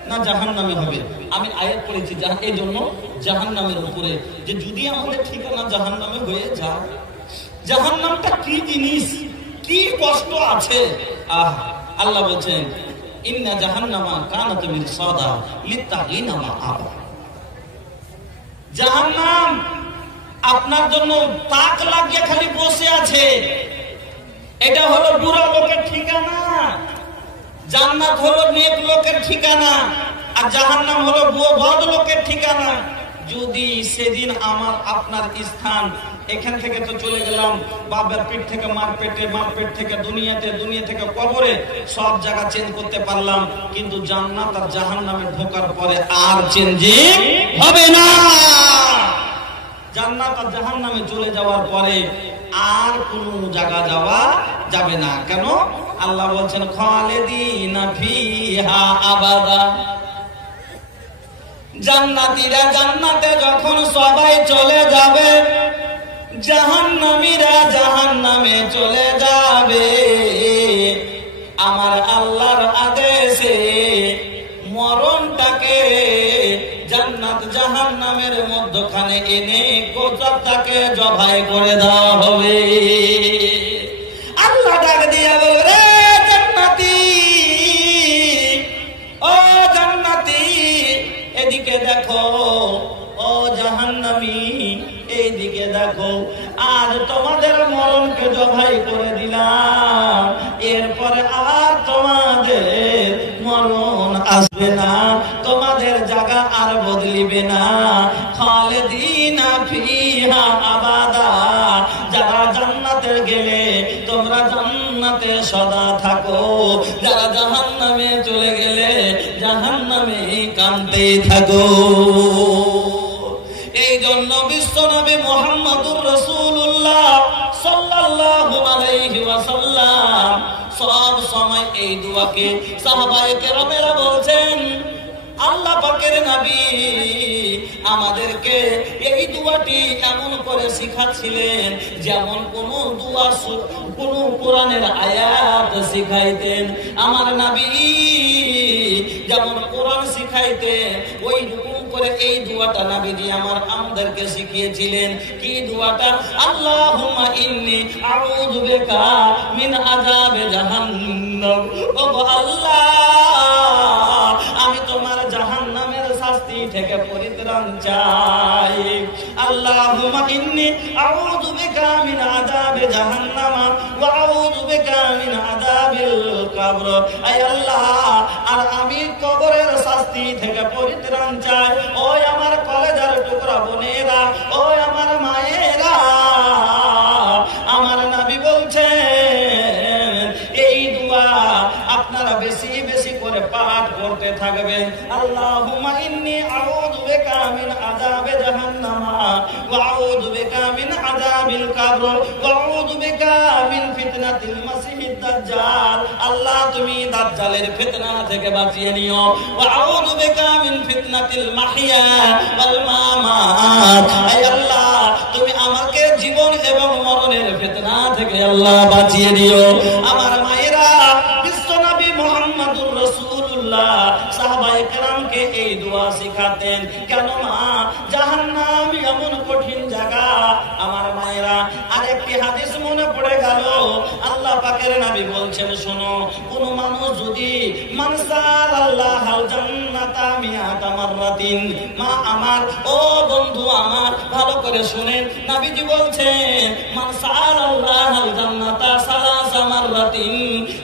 না জাহান্নামে হবে? আমি আয়াত পড়েছি এই জন্য জাহান্নামের উপরে, যে যদি আমাদের ঠিকানা জাহান্নামে হয়ে যায়, জাহান্নামটা কি জিনিস, কি কষ্ট আছে। আল্লাহ বলছেন ইন্না জাহান্নামা কানাত মিরসাদা লিত্তাগিনা মাআবা। জাহান্নাম আপনার জন্য তাক লাগিয়ে খালি বসে আছে। এটা হলো বুড়া লোকের ঠিকানা, জান্নাত হলো নেক লোকের ঠিকানা, আর জাহান্নাম হলো বদ লোকের ঠিকানা। যদি সেদিন আমার আপনার স্থান, এখান থেকে তো চলে গেলাম বাবার পেট থেকে মার পেটে, মার পেট থেকে দুনিয়াতে, দুনিয়া থেকে কবরে, সব জায়গা চেঞ্জ করতে পারলাম, কিন্তু জান্নাত আর জাহান্নামে ঢোকার পরে আর চেঞ্জিং হবে না। জান্নাত আর জাহান্নামে চলে যাওয়ার পরে আর কোন জায়গা যাওয়া যাবে না। কেন? আল্লাহ বলছেন খালিদিনা ফিহা আবাদা। জান্নাতীরা জান্নাতে যখন সবাই চলে যাবে, জাহান্নামীরা জাহান্নামে চলে যাবে। আমার আল্লাহর আদেশে মরণটাকে জান্নাত জাহান্নামের মধ্যখানে এনে গোটাটাকে জবাই করে দেওয়া হবে। আল্লাহ ডাক দিয়া বলে, জান্নাতি, ও জান্নাতি এদিকে দেখো, ও জাহান্নামী এইদিকে দেখো, আজ তোমাদের মরণকে জবাই করে দিলাম, এরপরে আর তোমাদের মরণ আসবে না, তোমাদের জায়গা আর বদলিবে না। খালিদিনা ফিহা আবাদা। যারা জান্নাতে গেলে তোমরা জান্নাতে সদা থাকো, যারা জাহান্নামে চলে গেলে জাহান্নামে কাঁদতে থাকো। এই জন্য বিশ্বনবী মুহাম্মদুর রাসূলুল্লাহ সাল্লাল্লাহু আলাইহি ওয়াসাল্লাম সব সময় এই দোয়াকে সাহাবায়ে কেরামেরা বলছেন। আল্লাহ পাকের নবী আমাদেরকে এই দোয়াটি এমন করে শিখাচ্ছিলেন যেমন কোন দোয়া, কোন কোরআনের আয়াত শিখাইতেন। আমার নবী যেমন কোরআন শিখাইতেন, ওই রকম করে এই দোয়াটা নবীজি আমাদেরকে শিখিয়েছিলেন। কি দোয়াটা? আল্লাহুম্মা ইন্নী আউযু বিকা মিন আযাবে জাহান্নাম। ও আল্লাহ, আমি তোমার জাহান্নামের শাস্তি থেকে পরিত্রাণ চাই। আল্লাহুম্মা ইন্নী আউযু বিকা মিন আযাবে জাহান্নাম ওয়া আউযু বিকা মিন আযাবিল কবর। আয় আল্লাহ, আর আমি কবরের শাস্তি থেকে পরিত্রাণ চাই। ওই আমার কলেজার টুকরা বোনেরা, ওই আমার মায়েরা, আমার নবী বলছেন এই দোয়া আপনারা বেশি বেশি করে পাঠ করতে থাকবেন। আল্লাহুম্মা ইন্নী আউযু বিকা মিন আযাবে জাহান্নাম ওয়া আউযু বিকা মিন আযাবিল কবর ওয়া আউযু বিকা মিন ফিতনাতিল মাসিহিদ দাজ্জাল। আল্লাহ, তুমি দাজ্জালের ফিতনা থেকে বাঁচিয়ে নিও। ওয়া আউযু বিকা মিন ফিতনাতিল মাহইয়া ওয়াল মামাত। হে আল্লাহ, তুমি আমাকে জীবন এবং মরণের ফিতনা থেকে আল্লাহ বাঁচিয়ে নিও। আমার মায়েরা, বিশ্বনবী মুহাম্মদুর রাসূলুল্লাহ সাহাবায়ে কেরামকে এই দোয়া শিখাতেন। কেন মা? জাহান্নাম এমন কঠিন জায়গা। আমার মায়েরা, আরেকটি হাদিস মনে পড়ে গেল। আল্লাহ পাকের নবী বলছেন, শোনো, কোন মানুষ যদি মানসাল আল্লাহুল জান্নাতা মিয়াতা মাররাতিন। মা আমার, ও বন্ধু আমার, ভালো করে শুনেন, নবীজি বলছেন মানসাল আল্লাহুল জান্নাতা সালাসা মাররাতিন।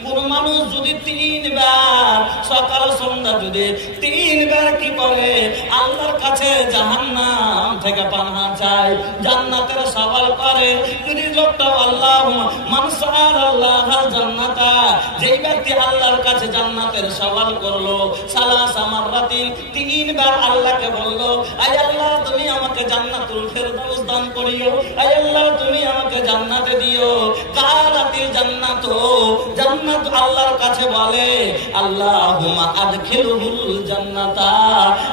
কোন মানুষ যদি 3 বার, সকাল সন্ধ্যা যদি 3 বার কি করে আল্লাহর কাছে জাহান্নাম থেকে পানাহা চায়, জান্নাতের সওয়াল করে। যদি লোকটা আল্লাহ মান সাআলাল্লাহ জান্নাতা, যেই ব্যক্তি আল্লাহর কাছে জান্নাতের সওয়াল করলো, সালাসা মাররাতিন, 3 বার আল্লাহকে বললো, আয় আল্লাহ তুমি আমাকে জান্নাতুল ফেরদাউস দান করিও, আয় আল্লাহ তুমি আমাকে জান্নাতে দিও। কালাতিল জান্নাত, জান্নাত আল্লাহর কাছে বলে, আল্লাহুম্মা আদখিলহুল জান্নাতা,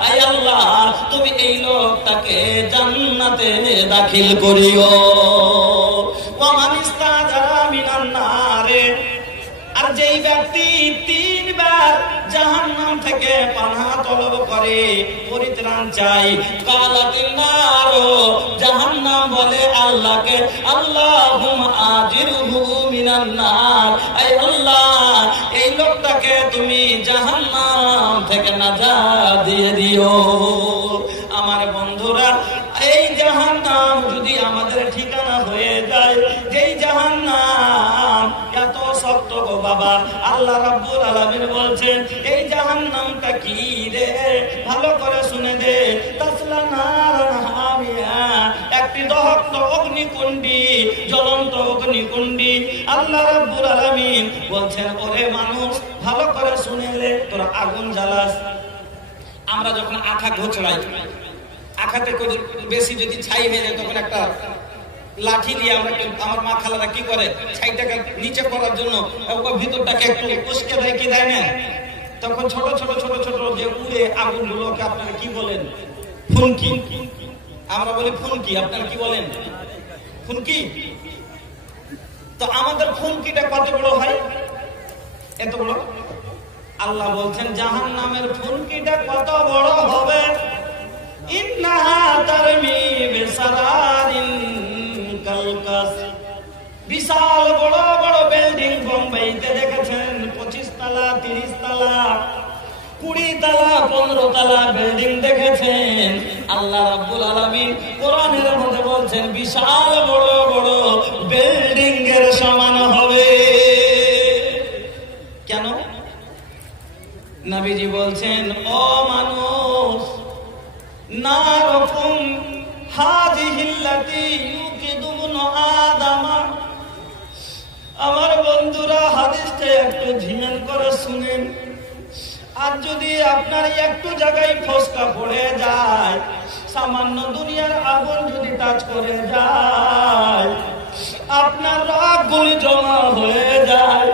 আয় আল্লাহ তুমি এই লোকটাকে জান্নাতে দাখিল করিও। ওয়া মান ইস্তাজারা মিনান নারে, আর যেই ব্যক্তি 3 বার জাহান্নাম থেকে পানাহা তলব করে, পরিত্রাণ চাই, কালাতিন নার, জাহান্নাম বলে আল্লাহকে, আল্লাহুম্মা আজিরহু মিনান নার, আয় আল্লাহ এই লোকটাকে তুমি জাহান্নাম থেকে নাজাত দিয়ে দিও। আমার বন্ধুরা, এই জাহান্নাম যদি আমাদের ঠিকানা হয়ে যায়, যেই জাহান্নাম এত শক্ত গো বাবা, আল্লাহ রাব্বুল আলামিন বলছেন এই জাহান্নামটা কি রে, ভালো করে শুনে দে। তাসলা নারান হামিয়া, একটি দহন্ত অগ্নিকুণ্ডী, জ্বলন্ত অগ্নিকুণ্ডী। আল্লাহ রাব্বুল আলামিন বলছেন, ওরে মানুষ ভালো করে শুনে লে, তোরা আগুন জ্বালাস। আমরা যখন আঠা ঘোচড়াই, আখাতে বেশি যদি ছাই হয়ে যায়, তখন একটা লাঠি দিয়ে আমরা, আমার মা খালারা কি করে, ছাইটাকে নিচে করার জন্য ভিতরটাকে একটু উস্কে দেয়, কি দেয় না? তখন ছোট ছোট ছোট ছোট যে উড়ে আগুন গুলোকে আপনারা কি বলেন? ফুনকি। আমরা বলি ফুনকি, আপনারা কি বলেন? ফুনকি। তো আমাদের ফুনকিটা কত বড় হয়? এত বড়। আল্লাহ বলছেন জাহান্নামের ফুনকিটা কত বড় হবে, ইন্নাহা তারমি বিসারারিন কালকাস। বিশাল বড় বড় বিল্ডিং বোম্বাইতে দেখেছেন, 25 তলা 30 তলা 20 তলা 15 তলা বিল্ডিং দেখেছেন। আল্লাহ রাব্বুল আলামিন কোরআনের মধ্যে বলছেন বিশাল বড় বড় বিল্ডিং এর সমান হবে। কেন? নবীজি বলছেন, ও মানুষ, নারকুম হাযিহিল্লাতী ইউকিদুবনু আদামা। আমার বন্ধুরা, হাদিসটা একটু ধ্যান করে শুনেন। আর যদি আপনার একটু জায়গায় ফসকা পড়ে যায়, সামান্য দুনিয়ার আগুন যদি টাচ করে যায়, আপনার রাগগুলি জমা হয়ে যায়,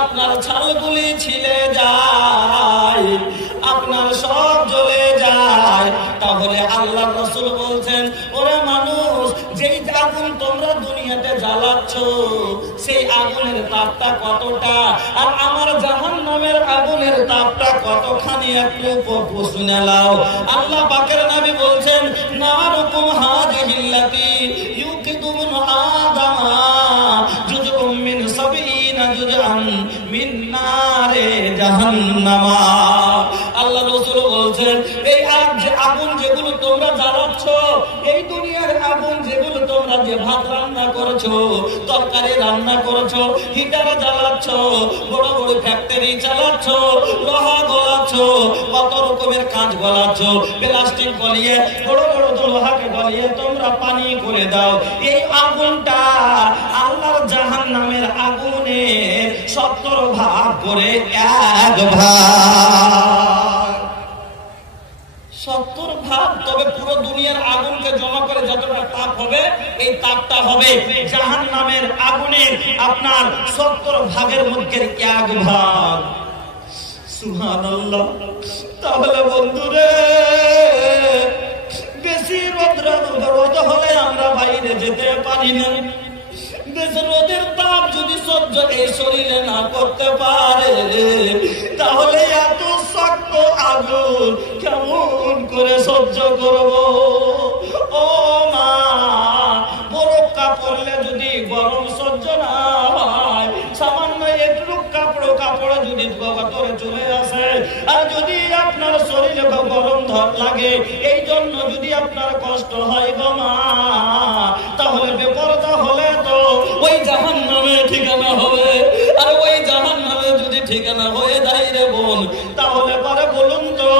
আপনার ছালগুলি ছিলে যায়, আপনার সব জ্বলে যায়, তাহলে আল্লাহ রাসূল বলছেন, ওরে মানুষ, যেই আগুন তোমরা দুনিয়াতে জ্বালাচ্ছ, সেই আগুনের তাপটা কতটা, আর আমার জাহান্নামের আগুনের তাপটা কতখানি, একটু শুনে নাও। আল্লাহ পাকের নবী বলছেন, নারকুম হাযিহিল্লাতী ইউকিদুবনু আদামা জুজউম মিন 70 জুজআন মিন নারে জাহান্নামা। আল্লাহ রাসূল বলছেন, এই আগুন যেগুলো তোমরা জ্বালাচ্ছ, এই দুনিয়ার আগুন যেগুলো তোমরা যে ভাত রান্না করেছো, তরকারি রান্না করেছো, হিটার জ্বালাচ্ছ, বড় বড় ফ্যাক্টরি চালাচ্ছ, লোহা গলাচ্ছ, কত রকমের কাজ গলাচ্ছ, প্লাস্টিক গলিয়ে, বড় বড় লোহাকে গলিয়ে তোমরা পানি করে দাও। এই আগুনটা আল্লাহর জাহান্নামের আগুনে 70 ভাগ করে 1 ভাগ, 70 ভাগ। তবে পুরো দুনিয়ার আগুনকে জমা করে যতটা তাপ হবে, এই তাপটা হবে জাহান্নামের আগুনের আপনার 70 ভাগের মধ্যে 1 ভাগ। সুবহানাল্লাহ। তাহলে বন্ধুরে, বেশি রোদ হলে আমরা বাইরে যেতে পারি না। বেশি রোদের তাপ যদি সহ্য এই শরীরে না করতে পারে, তাহলে এত শক্ত আগুন কেমন করে সহ্য করব? ও মা, বরফ কাপড়লে যদি গরম সহ্য না হয়, সামান্য একটু কাপড়ে যদি গতরে চলে আসে, আর যদি আপনার শরীরে গরম ধর লাগে, এই জন্য যদি আপনার কষ্ট হয় গো মা, তাহলে বেপরদা হলে তো ওই জাহান্নামে ঠিকানা হবে। আর ওই জাহান্নামে যদি ঠিকানা হয়ে যায় রে বোন, তাহলে পরে বলুন তো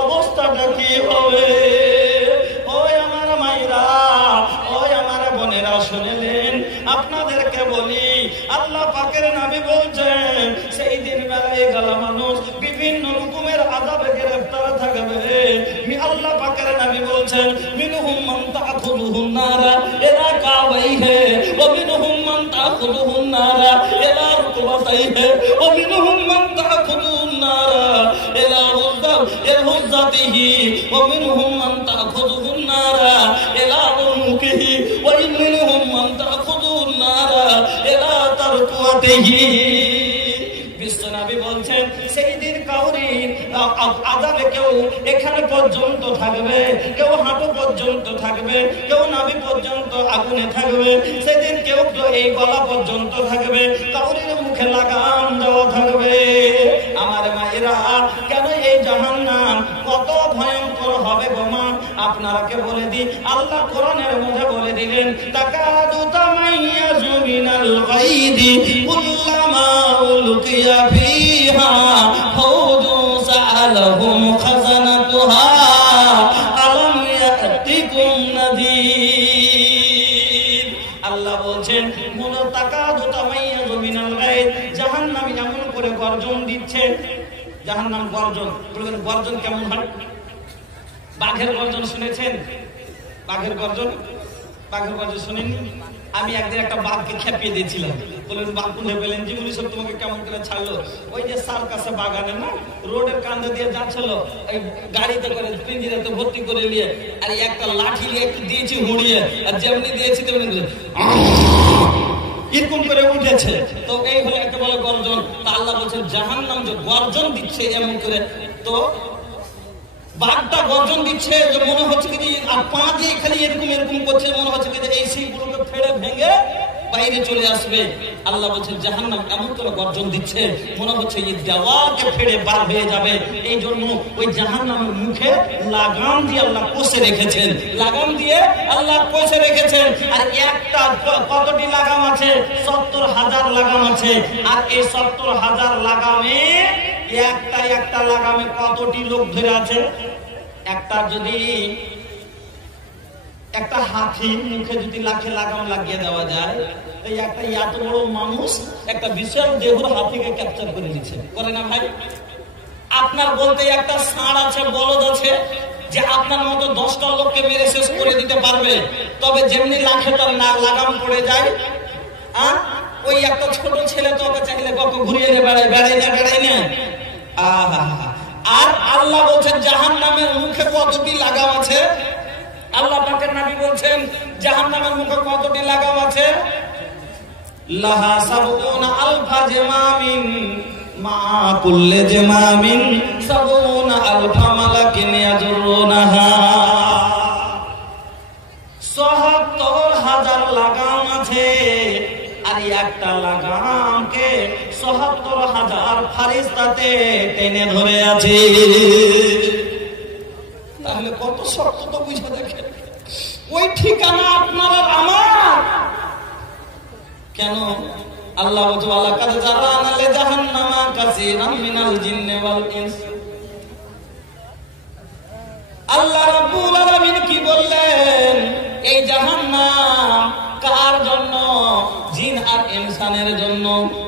অবস্থাটা কি হবে? ওই আমার পাকের নবী বলছেন মিনহুম মান তাখুযুহুন নারা ইলা কাবাইহি ওয়া মিনহুম মান তাখুযুহুন নারা ইলা রুকবাতাইহি ওয়া মিনহুম মান তাখুযুহুন নারা ইলা হুজ্জাতিহি ওয়া মিনহুম মান তাখুযুহুন নারা ইলা উনুকিহি ওয়া মিনহুম মান তাখুযুহুন নারা ইলা তারকুয়াতিহি। বিশ্বনবী বলছেন সেই দিন কাউরি আযাবে কেউ এখানে পর্যন্ত থাকবে, কেউ হাঁটু পর্যন্ত থাকবে, কেউ নাভি পর্যন্ত আগুনে থাকবে, সেদিন কেউ এই গলা পর্যন্ত থাকবে, কাউরির মুখে লাগাম দেওয়া থাকবে। আমার মায়েরা, কেন এই জাহান্নাম কত ভয়ঙ্কর হবে গো মা, আপনারাকে বলে দিই। আল্লাহ কোরআনের মধ্যে বলে দিলেন তাকাদু তামাইয়াজু মিনাল গায়দি কুল্লামা উলকিয়া ফিহা ফাউজু সাআলাহুম খাজানাতুহা আলাম ইয়াতিকুম নাযীর। আল্লাহ বলছেন মুন তাকাদু তামাইয়াজু মিনাল গায়দ, জাহান্নামী এমন করে গর্জন দিচ্ছে। জাহান্নাম গর্জন, বলবেন গর্জন কেমন হয়? বাঘের গর্জন শুনেছেন? বাঘের গর্জন, বাঘের গর্জন শুনেননি? আমি একদিন একটা বাঘকে খেপিয়ে দিয়েছিলাম। বললেন বাঘ কোথায় পেলেন? জীবনী সব তোমাকে কেমন করে ছাড়লো? ওই যে সার্কাসে বাগানে না, রোডের কান্দে দিয়ে যাচ্ছিল, ওই গাড়িতে করে পিঞ্জিরাতে ভর্তি করে নিয়ে, আর একটা লাঠি নিয়ে একটু দিয়েছি হুড়িয়ে, আর যেমনি দিয়েছি তেমনি এরকম করে উঠেছে। তো এই হলো একটা বলে গর্জন। তা আল্লাহ বলছেন জাহান্নাম যে গর্জন দিচ্ছে এমন করে, তো বাঘটা গর্জন দিচ্ছে যে মনে হচ্ছে কি আর পা দিয়ে খালি এরকম এরকম করছে, মনে হচ্ছে কি এই শিলগুলোকে ফেড়ে ভেঙে বাইরে চলে আসবে। আল্লাহ বলছেন জাহান্নাম এমন করে গর্জন দিচ্ছে মনে হচ্ছে এই দেওয়ালকে ফেড়ে বার হয়ে যাবে। এই জন্য ওই জাহান্নামের মুখে লাগাম দিয়ে আল্লাহ কষে রেখেছেন, লাগাম দিয়ে আল্লাহ কষে রেখেছেন। আর একটা কতটি লাগাম আছে? 70,000 লাগাম আছে। আর এই 70,000 লাগামে একটা লাগামে কতটি লোক ধরে আছে? একটা যদি একটা হাতির মুখে যদি লাখে লাগাম লাগিয়ে দেওয়া যায়, এই একটা এত বড় মানুষ একটা বিশাল দেহর হাতিকে ক্যাপচার করে দিচ্ছে, করে না ভাই? আপনার বলতে একটা ষাঁড় আছে, বলদ আছে, যে আপনার মতো 10টা লোককে মেরে শেষ করে দিতে পারবে। তবে যেমনি লাখে তার লাগাম পড়ে যায়, ওই একটা ছোট ছেলে তো ওকে চাইলে কখন ঘুরিয়ে বেড়ায় না। আর আল্লাহ বলছেন জাহান্নামের মুখে কতটি লাগাম আছে? আল্লাহ পাকের নবী বলছেন জাহান্নামের মুখে কতটি লাগাম আছে? লাহা সাবউনা আলফা জিমামিন মা কুল্লি জিমামিন সাবউনা আলফা মালাকিন ইয়াজুরুনাহা। ৭৭,000 লাগাম আছে। আর একটা লাগামকে ৭৭,000 ফারিস্তাতে টেনে ধরে আছে। তাহলে কত শক্ত তো বুঝে দেখে। ওই ঠিকানা আপনার আর আমার। কেন আল্লাহ ওয়ালা কাদ জারানা লি জাহান্নামা কাসীরাম মিনাল জিন্নি ওয়াল ইনস। আল্লাহ রাব্বুল আলামিন কি বললেন? এই জাহান্নাম কার জন্য? জিন আর ইনসানের জন্য।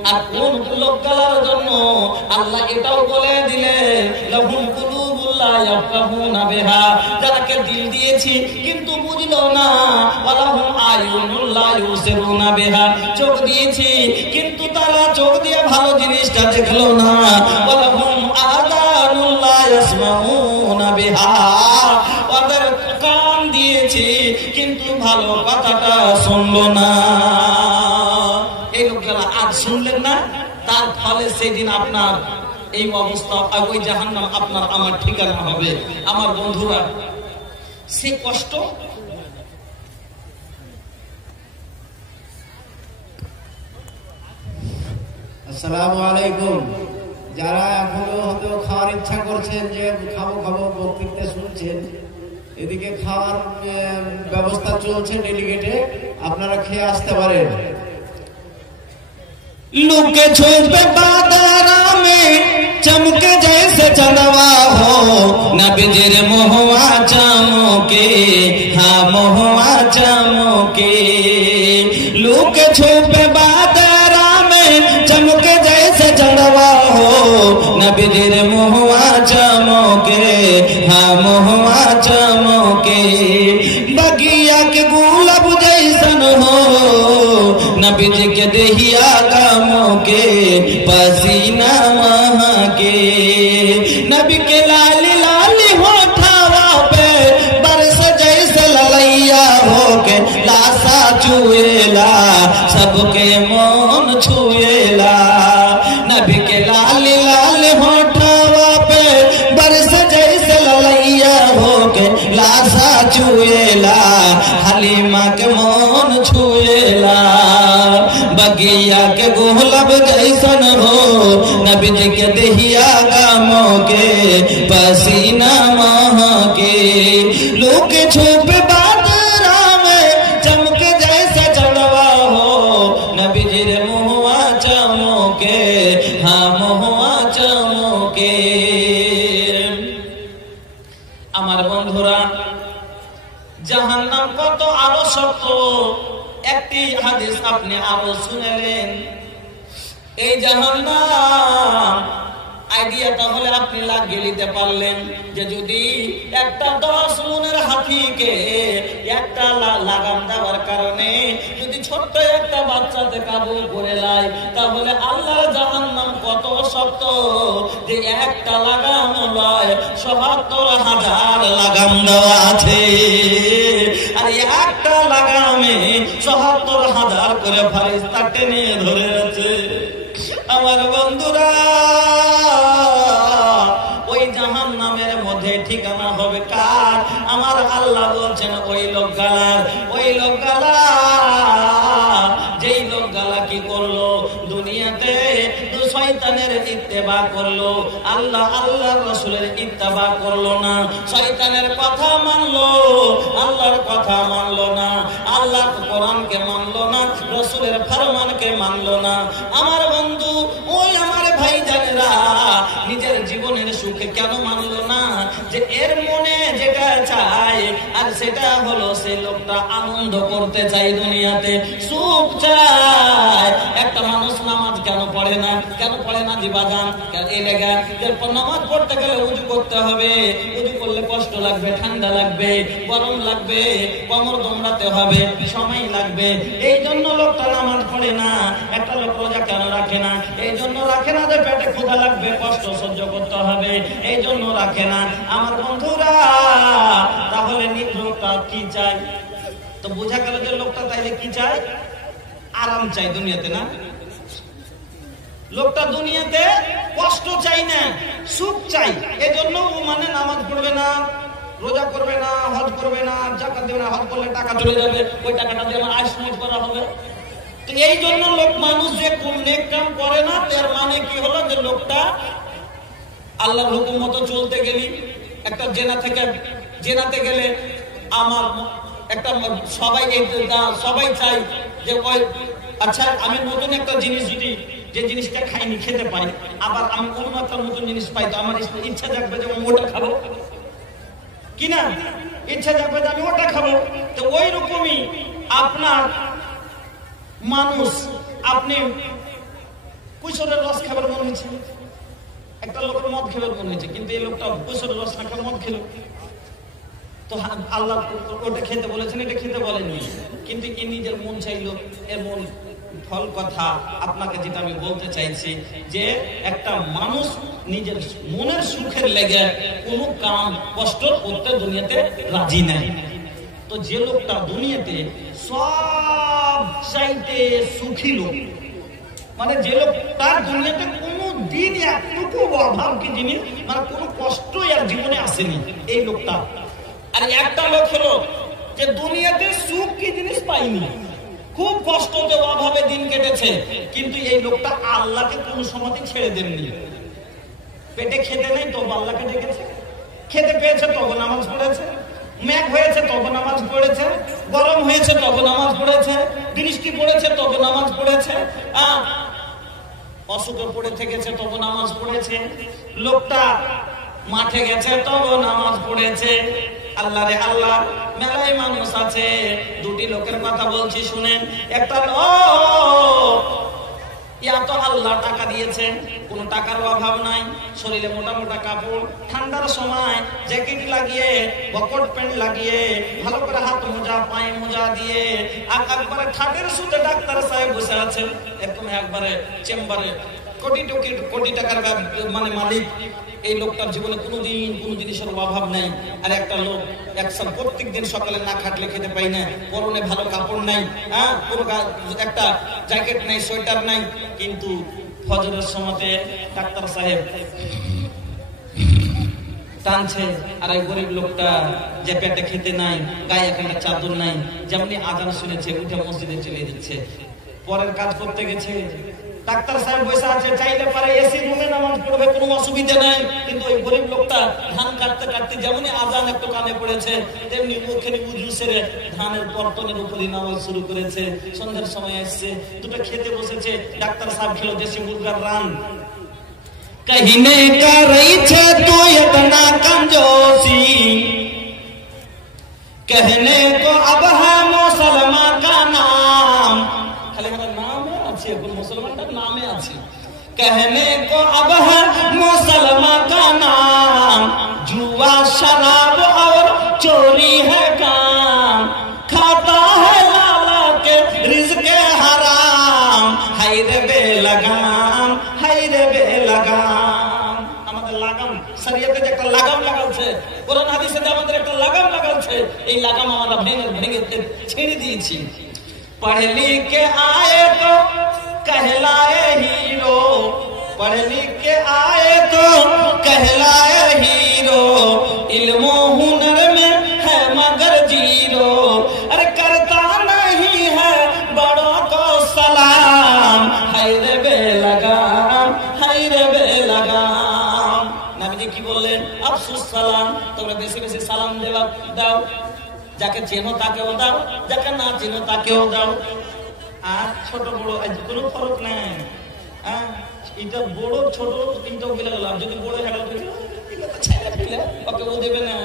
আর কোন লোকগুলোর জন্য? আল্লাহ এটাও বলে দিলেন লাহুম কুলুবুল লা ইয়াফকাহুনা বিহা, যাদেরকে দিল দিয়েছি কিন্তু বুঝলো না। ওয়ালাহুম আয়ুনুল লা ইউসিরুনা বিহা, চোখ দিয়েছি কিন্তু তারা চোখ দিয়ে ভালো জিনিসটা দেখলো না। ওয়ালাহুম আযানুল লা ইয়াসমাউনা বিহা, ওদের কান দিয়েছি কিন্তু ভালো কথাটা শুনলো না। এই লোকেরা আজ শুনলেন না, তার ফলে সেদিন আপনার এই অবস্থা, ওই জাহান্নাম আপনার আমার ঠিকানা হবে। আমার বন্ধুরা, সে কষ্ট আসসালামু আলাইকুম। যারা এখনো হয়তো খাওয়ার ইচ্ছা করছেন, যে খাবো বক্তৃতা শুনছেন, এদিকে খাওয়ার ব্যবস্থা চলছে ডেলিগেটে, আপনারা খেয়ে আসতে পারেন। लुके छुपे बादरा में चमके जैसे चंदवा हो, नबीजिर महुआ चमके, हाँ महुआ चमके। लुके छुपे बादरा में चमके जैसे चंदवा हो, नबीजिर महुआ चमके, हाँ महुआ चमके। नबी जी के दहिया गामों के पसीना वहाँ के नबी के लाल लाल होठावा पे बरस जैसे ललैया हो के लाशा चुएला सबके मन छुएला नबी के लाल लाल होठावा पे बरस जैसे ललैया हो के लाशा चुएला हलीमा के मन छुएला बगिया के गुलाब जैसन हो नबी जी के दहिया गामों के पसीना वहाँ के लोग छुप बादरा में चमक जैसे चढ़वा हो नबी जी रे मुहुआ चमके हाँ मुहुआ चमके আমার বন্ধুরা জাহান্নাম কত আরো শক্ত একটি হাদিস আপনি আরো শুনেলেন এই জাহান্নাম আইডিয়া তাহলে আপনি লাগিয়ে নিতে পারলেন যে যদি একটা 10 মনের হাতিকে একটা লাগাম দেওয়ার কারণে যদি ছোট্ট একটা বাচ্চাতে কাবু করে লাই তাহলে আল্লাহর জাহান্নাম কত শক্ত যে একটা লাগাম নয় ৭৭,০০০ লাগাম দেওয়া আছে আর একটা লাগামে ৭৭,০০০ করে ফারিস্তা টেনে ধরে আছে আমার বন্ধুরা ওই জাহান্নামের মধ্যে ঠিকানা হবে কার আমার আল্লাহ বলছেন ওই লোকগালা যেই লোকগালা কি করলো দুনিয়াতে শয়তানের ইত্তেবা করলো আল্লাহর রাসূলের ইত্তেবা করলো না শয়তানের কথা মানলো আল্লাহর কথা মানলো না আল্লাহর কোরআনকে মানলো না রাসূলের ফরমানকে মানলো না আমার বন্ধু ওই আমার ভাইজানেরা নিজের জীবনের সুখে কেন মানলো না যে এর মনে যেটা চায় আর সেটা হলো সেই লোকটা আনন্দ করতে চাই দুনিয়াতে সুখ চায় একটা মানুষ নামাজ কেন পড়ে না দিবাগান এই লেগা এরপর নামাজ পড়তে গেলে উজু করতে হবে উজু করলে কষ্ট লাগবে ঠান্ডা লাগবে গরম লাগবে কোমর দমড়াতে হবে সময় লাগবে এই জন্য লোকটা নামাজ পড়ে না একটা লোক রোজা কেন রাখে না এই জন্য রাখে না যে পেটে ক্ষুধা লাগবে কষ্ট সহ্য করতে হবে এই জন্য রাখে না আমার বন্ধুরা তাহলে লোকটা কি চায় তো বোঝা গেল যে লোকটা তাইলে কি চায় আরাম চাই দুনিয়াতে না লোকটা দুনিয়াতে কষ্ট চাই না সুখ চাই এজন্য ও মানে নামাজ পড়বে না রোজা করবে না হজ করবে না যাকাত দেবে না হজ করলে টাকা চলে যাবে ওই টাকাটা দিয়ে আমার আয়ুষ্মান করা হবে তো এই জন্য লোক মানুষ যে কোন নেক কাম করে না তার মানে কি হলো যে লোকটা আল্লাহর হুকুম মতো চলতে গেলি একটা জেনাতে গেলে আমার একটা সবাই চাই যে ওই আচ্ছা আমি নতুন একটা জিনিস যদি যে জিনিসটা খাইনি খেতে পাই আবার আমি অন্য একটা নতুন জিনিস পাই তো আমার ইচ্ছা জাগবে যে আমি ওটা খাবো কিনা ইচ্ছা জাগবে যে আমি ওটা খাবো তো ওই রকমই আপনার মানুষ আপনি কৈশোরের রস খাবার মনে হয়েছে একটা লোকের মদ খেবার মনে হয়েছে কিন্তু এই লোকটা কৈশোরের রস না খেয়ে মদ খেলো তো আল্লাহ ওটা খেতে বলেছেন এটা খেতে বলেননি কিন্তু কি নিজের মন চাইলো এমন ফল কথা আপনাকে যেটা আমি বলতে চাইছি যে একটা মানুষ নিজের মনের সুখের লেগে কোনো কাম কষ্ট করতে দুনিয়াতে রাজি নাই তো যে লোকটা দুনিয়াতে সব চাইতে সুখী লোক মানে যে লোক তার দুনিয়াতে কোনো দিন একটুকু অভাব কি জিনিস মানে কোনো কষ্ট আর জীবনে আসেনি এই লোকটা আর একটা লোক হলো যে দুনিয়াতে সুখ কি জিনিস পাইনি খুব কষ্ট যে অভাবে দিন কেটেছে কিন্তু এই লোকটা আল্লাহকে কোনো সময় ছেড়ে দেননি পেটে খেতে নেই তো আল্লাহকে ডেকেছে খেতে পেয়েছে তখন নামাজ পড়েছে মেঘ হয়েছে তখন নামাজ পড়েছে গরম হয়েছে তখন নামাজ পড়েছে বৃষ্টি পড়েছে তখন নামাজ পড়েছে অসুখে পড়ে থেকেছে তখন নামাজ পড়েছে লোকটা মাঠে গেছে তখন নামাজ পড়েছে আল্লাহ রে আল্লাহ মেলায় মানুষ আছে দুটি লোকের কথা বলছি শুনেন একটা লোক এত আল্লাহ টাকা দিয়েছেন, কোন টাকার অভাব নাই, শরীরে মোটা মোটা কাপড়, ঠান্ডার সময় জ্যাকেট লাগিয়ে, বকট প্যান্ট লাগিয়ে, ভালো করে হাত মোজা পায়ে মোজা দিয়ে একবারে খাটের সুতে ডাক্তার সাহেব বসে আছেন। এরকম একবারে চেম্বারে কোটি টাকার মানে মালিক। এই লোকটার জীবনে কোনোদিন কোনো জিনিসের অভাব নাই। আর একটা লোক একসাথে প্রত্যেক দিন সকালে না খাটলে খেতে পাই না, পরনে ভালো কাপড় নাই, হ্যাঁ, কোনো একটা জ্যাকেট নাই, সোয়েটার নাই, কিন্তু ফজরের সময়তে ডাক্তার সাহেব টানছে। আর এই গরিব লোকটা যে পেটে খেতে নাই, গায়ে একটা চাদর নাই, যেমনি আজান শুনেছে উঠে মসজিদে চলে দিচ্ছে, পরের কাজ করতে গেছে। ডাক্তার সাহেব বসে আছে, চাইলে পারে এসি রুমে নামাজ পড়বে, কোনো অসুবিধা নাই। কিন্তু ওই গরিব লোকটা ধান কাটতে কাটতে যেমনি আজান একটু কানে পড়েছে, তেমনি ওখানে উজু সেরে ধানের পর্তনের উপরই নামাজ শুরু করেছে। সন্ধ্যার সময় আসছে, দুটো খেতে বসেছে। ডাক্তার সাহেব খেলো দেশি মুরগার রান। কহিনে করেছে তো ইতনা कंजूसी, कहने को अब है मुसलमान का नाम। खाली हमारा नाम আছে, কোন মুসলমানটার নামে আছে। कहने को अब है मुसलमान का नाम, जुआ शराब और चोरी है काम, खाता है लाला के रिज़्क़ हराम, हाय रे बेलगाम, हाय रे बेलगाम। আমাদের লাগাম শরীয়তে যে একটা লাগাম লাগাচ্ছে, কোরআন হাদিসে আমাদের একটা লাগাম লাগাচ্ছে, এই লাগাম আমরা ভেঙে ভেঙে ছেড়ে দিয়েছি। पढ़ लिख के आए तो कहलाए हीरो, पढ़ लिख के आए तो कहलाए हीरो, इल्म हुनर में है मगर जीरो, अरे करता नहीं है बड़ों को सलाम, हाय रे बेलगाम, हाय रे बेलगाम। नबीजी की बोलें अफसुस सलाम, তোমরা বেশি বেশি সালাম দাও, যাকে চেনো তাকেও দাও, যাকে না চেনো তাকেও দাও। আর ছোট বড় কোনো ফরক নাই, এটা বড় ছোট তিনটাও গেলে গেল। আর যদি বড় হয়ে গেল ছেলে ফেলে ওকে ও দেবে না।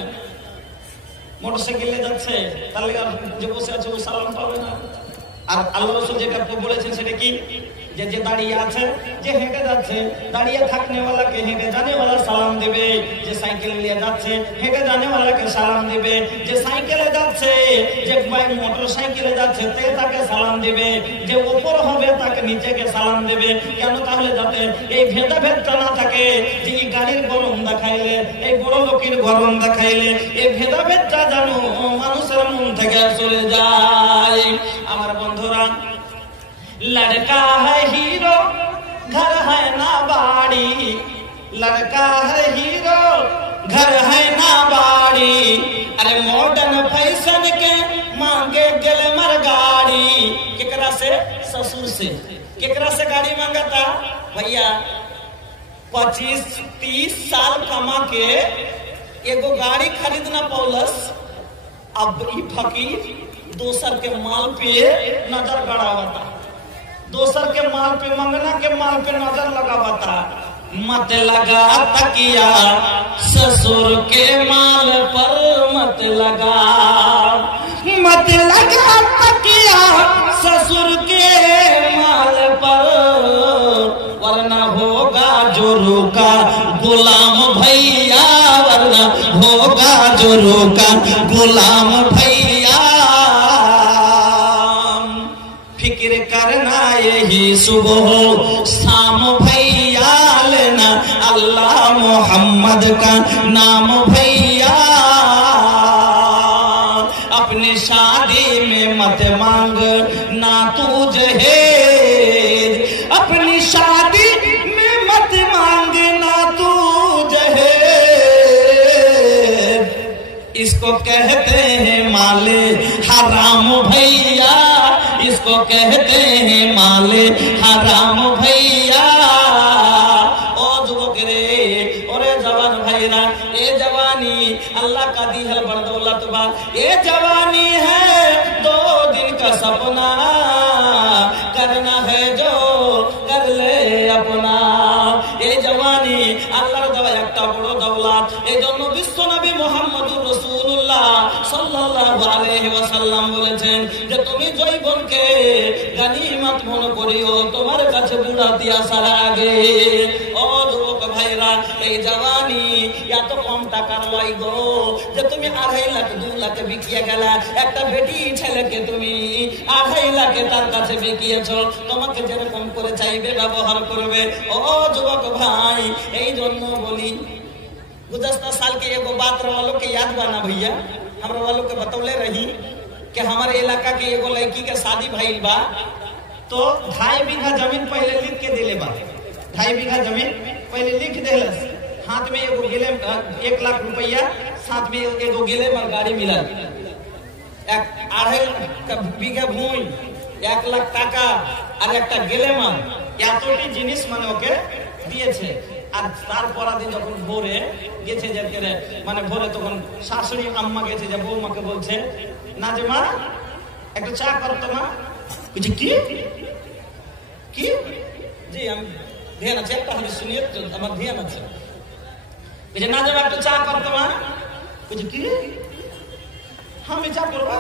মোটরসাইকেলে যাচ্ছে, তাহলে আর যে বসে আছে ও সালাম পাবে না। আর আল্লাহ রাসূল যেটা বলেছেন সেটা কি, যে যে দাঁড়িয়ে আছে, যে হেঁটে যাচ্ছে, দাঁড়িয়ে থাকনে ওয়ালাকে হেঁটে জানে ওয়ালা সালাম দেবে, যে সাইকেল নিয়ে যাচ্ছে হেঁটে জানে ওয়ালাকে সালাম দেবে, যে সাইকেলে যাচ্ছে, যে মোটর সাইকেলে যাচ্ছে তে তাকে সালাম দেবে, যে উপর হবে তাকে নিচেকে সালাম দেবে। কেন? তাহলে যাতে এই ভেদাভেদটা না থাকে, যে এই গাড়ির গরম দেখাইলে, এই বড় লোকের গরম দেখাইলে, এই ভেদাভেদটা যেন মানুষের মন থেকে চলে যায়। আমার বন্ধুরা, लड़का है हीरो घर है ना बाड़ी, लड़का है हीरो घर है ना बाड़ी, अरे मॉडर्न फैशन के मांगे ग्लैमर गाड़ी। केकरा से? ससुर से। केकरा से गाड़ी मांगता? भैया 25-30 साल कमा के एगो गाड़ी खरीदना पौलस, अब ई फकीर दोसर के माल पे नजर गड़ावता, दोसर के माल पे, मंगना के माल पे नजर लगावता। मत लगा तकिया ससुर के माल पर, मत लगा, मत लगा तकिया ससुर के माल पर, वरना होगा जोरू का गुलाम भैया, वरना होगा जोरू का गुलाम भैया। फिक्र करना यही सुबह शाम भैया, लेना अल्लाह मोहम्मद का नाम भैया। अपनी शादी में मत मांग ना तू जहेज, अपनी शादी में मत मांग ना तू जहेज, इसको कहते हैं माले हराम भैया, इसको कहते हैं माले हराम भैया। ओ जुबक रे, ओरे जवान भाईरा, ये जवानी अल्लाह का दी है बड़दौलत बा, ये जवानी है 2 दिन का सपना, करना है जो कर ले अपना। ये जवानी अल्लाहर देওয়া একটা বড় দৌলত। এই জন্য বিশ্ব নবী মুহাম্মদুর রাসূলুল্লাহ সাল্লাল্লাহু আলাইহি ওয়াসাল্লাম বলেছেন যে তুমি যৌবনকে গনিমত মনে করিও তোমার কাছে বুড়াতি আসার আগে। ও যুবক ভাইরা, এই জওয়ানি এত কম টাকার লয় গো যে তুমি 2.5 লাখ 2 লাখে বিকিয়ে গেলা। একটা বেটি ছেলেকে তুমি 2.5 লাখে তার কাছে বিকিয়েছো, তোমাকে যেরকম করে চাইবে ব্যবহার করবে। ও যুবক भाई, यही जन्म बोली गुज़श्ता साल के एगो बात वालों के याद बना भैया, हम वालों के बतौले रही कि हमारे इलाका के एगो लड़की के शादी भइल बा, तो 2.5 बीघा जमीन पहले लिख के दिले बा। 2.5 बीघा जमीन पहले लिख देलस, हाथ में एगो गेले 1 लाख रुपया, साथ में एगो गेले में गाड़ी मिलल। 2.5 बीघा भूमि, 1 लाख টাকা আর একটা গেলে মান, এতটি জিনিস মানে ওকে দিয়েছে। আর তারপর দিন যখন ভোরে গেছে যে মানে ভোরে তখন শাশুড়ি আম্মা গেছে যে বৌমাকে বলছে না যে মা একটু চা করতো মা। বুঝি কি কি জি আমি ধ্যান আছে, একটা হাদিস শুনিয়ে আমার ধ্যান আছে। বুঝে না যে একটু চা করতো মা। বুঝি কি আমি চা করবো।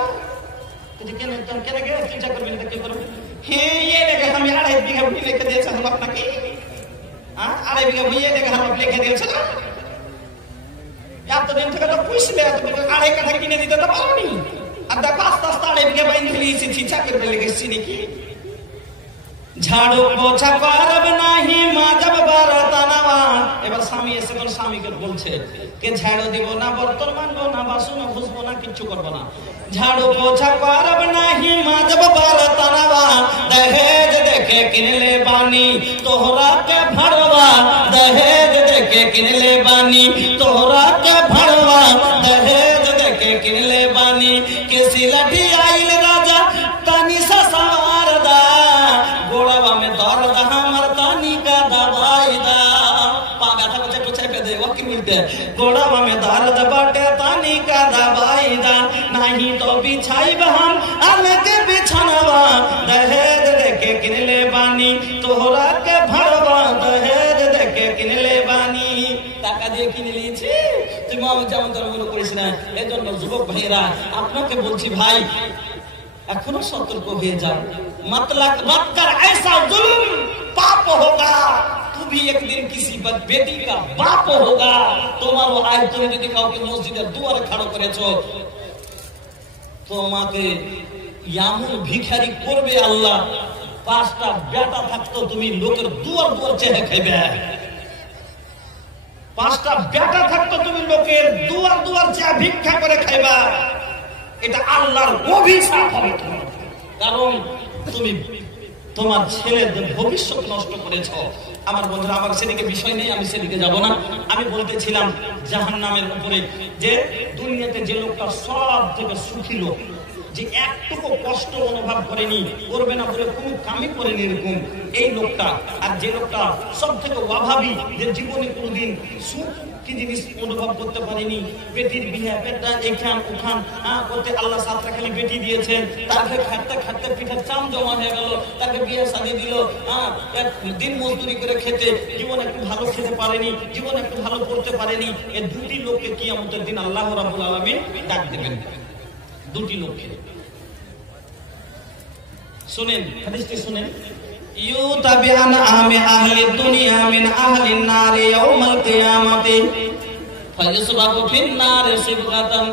বুঝি কেন কেন গে তুই চা করবি না কি করবি? হ্যাঁ ये लेके हम 2.5 बीघा भूमि लेके दिए हम अपना की 2.5 बीघा भूमि लेके हम अपने लेके दिए चला यार। तो दिन থেকে তো পুষলে তো 2.5 কাঠা কিনে দিতে তো পারোনি। আর দেখো আস্তে আস্তে 2.5 बीघा বাইন খেলি শিছা করবে লেগেছি নাকি। ঝাড়ু পোছা করব নাহি মা যাব বারতানাওয়া। এবার স্বামী এসে কোন স্বামীকে বলছে কে ঝাড়ু দিব না, বর্তন মানবো না, বাসন ঘুষবো না, কিচ্ছু করবো না। ঝাড়ু পোছা করব নাহি মা যাব বারতানাওয়া। দহেজ দেখে কিনলে বানি তোহরা কে ভাড়वा। দহেজ দেখে কিনলে বানি তোহরা কে ভাড়वा। দহেজ দেখে কিনলে বানি কেসি লাঠি আইল রাজা তানি সা সওয়ার দা। गोड़वा में दर्द हमर तानी का दवाई दा। पागा था बच्चा कुछ पे दे वकी मिलते। गोड़वा में दर्द बाटे तानी का दवाई दा। नहीं तो बिछाई बहन अलग बिछनवा। दहेज देके किनले बानी तोहरा के भरवा। दहेज देके किनले बानी টাকা দিয়ে কিনে নিয়েছি। তুমি আমি যেমন তার মনে করিস না। এজন্য যুবক ভাইরা আপনাকে বলছি ভাই এখনো সতর্ক হয়ে যাও। मतलब मत कर ऐसा जुल्म, पाप होगा। तू भी एक दिन किसी बेटी का बाप होगा। তোমারও আয় তুমি যদি কাউকে মসজিদের দুয়ারে খাড়ো করেছো তোমাকে এমন ভিখারি করবে আল্লাহ। 5টা বেটা থাকতো তুমি লোকের দুয়ার দুয়ার চেয়ে খাইবে। 5টা বেটা থাকতো তুমি লোকের দুয়ার দুয়ার চেয়ে ভিক্ষা করে খাইবা। এটা আল্লাহর অভিশাপ হবে তোমার। কারণ তুমি তোমার ছেলেদের ভবিষ্যৎ নষ্ট করেছো। আমার বন্ধুরা, আমার সেদিকে বিষয় নেই, আমি সেদিকে যাব না। আমি বলতেছিলাম জাহান্নামের উপরে যে দুনিয়াতে যে লোকটা সব থেকে সুখী লোক, যে একটুকু কষ্ট অনুভব করেনি, করবে না বলে কোনো কামই করেনি এরকম এই লোকটা। আর যে লোকটা সব থেকে অভাবী, যে জীবনে কোনোদিন সুখ কি জিনিস অনুভব করতে পারেনি, বেটির বিয়ে পেটটা এখান ওখান করতে আল্লাহ 7টা খালি বেটি দিয়েছেন, তাকে খাটতে খাটতে পিঠের চাম জমা হয়ে গেল, তাকে বিয়ে শাদী দিল, দিন মজদুরি করে খেতে, জীবনে একটু ভালো খেতে পারেনি, জীবনে একটু ভালো পড়তে পারেনি। এই দুটি লোককে কিয়ামতের দিন আল্লাহ রাব্বুল আলামিন ডাক দেবেন। দুটি লোককে শুনেন, হাদিসটি শুনেন। ইউতাবিআন আহমি আহলি দুনিয়া মিন আহলিন নারি ইয়াউমাল কিয়ামাতি ফায়ুসবাকু ফিন নারি সিবগাতান।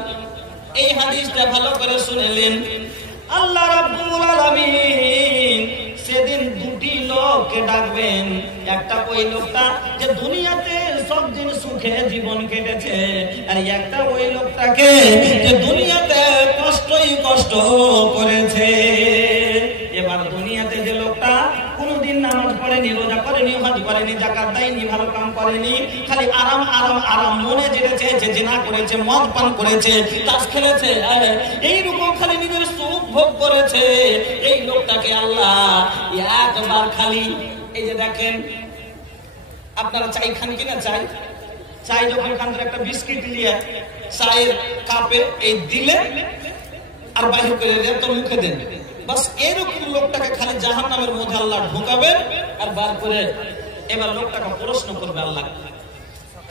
এই হাদিসটা ভালো করে শুনলেন। আল্লাহ রাব্বুল আলামিন সেদিন দুটি লোককে ডাকবেন। একটা ওই লোকটা যে দুনিয়াতে সব দিন সুখে জীবন কেটেছে, আর একটা ওই লোকটাকে যে দুনিয়াতে কষ্টই কষ্ট করেছে। এবার দুনিয়াতে যে লোকটা কোনদিন নামাজ পড়েনি, রোজা করেনি, হজ করেনি, যাকাত দেয়নি, ভালো কাম করেনি, খালি আরাম আরাম আরাম, মনে যেটা চেয়েছে জিনা করেছে, মদ পান করেছে, তাস খেলেছে, এইরকম খালি নিজের সুখ ভোগ করেছে, এই লোকটাকে আল্লাহ একবার খালি এই যে দেখেন আপনারা চাই খান কিনা, চাই চাই যখন খান একটা বিস্কিট নিয়ে চায়ের কাপে এই দিলে আর বাইরে করে দেন তো মুখে দেন, বাস এরকম লোকটাকে খালি জাহান্নামের মধ্যে আল্লাহ ঢুকাবে আর বার করে এবার লোকটাকে প্রশ্ন করবে আল্লাহ,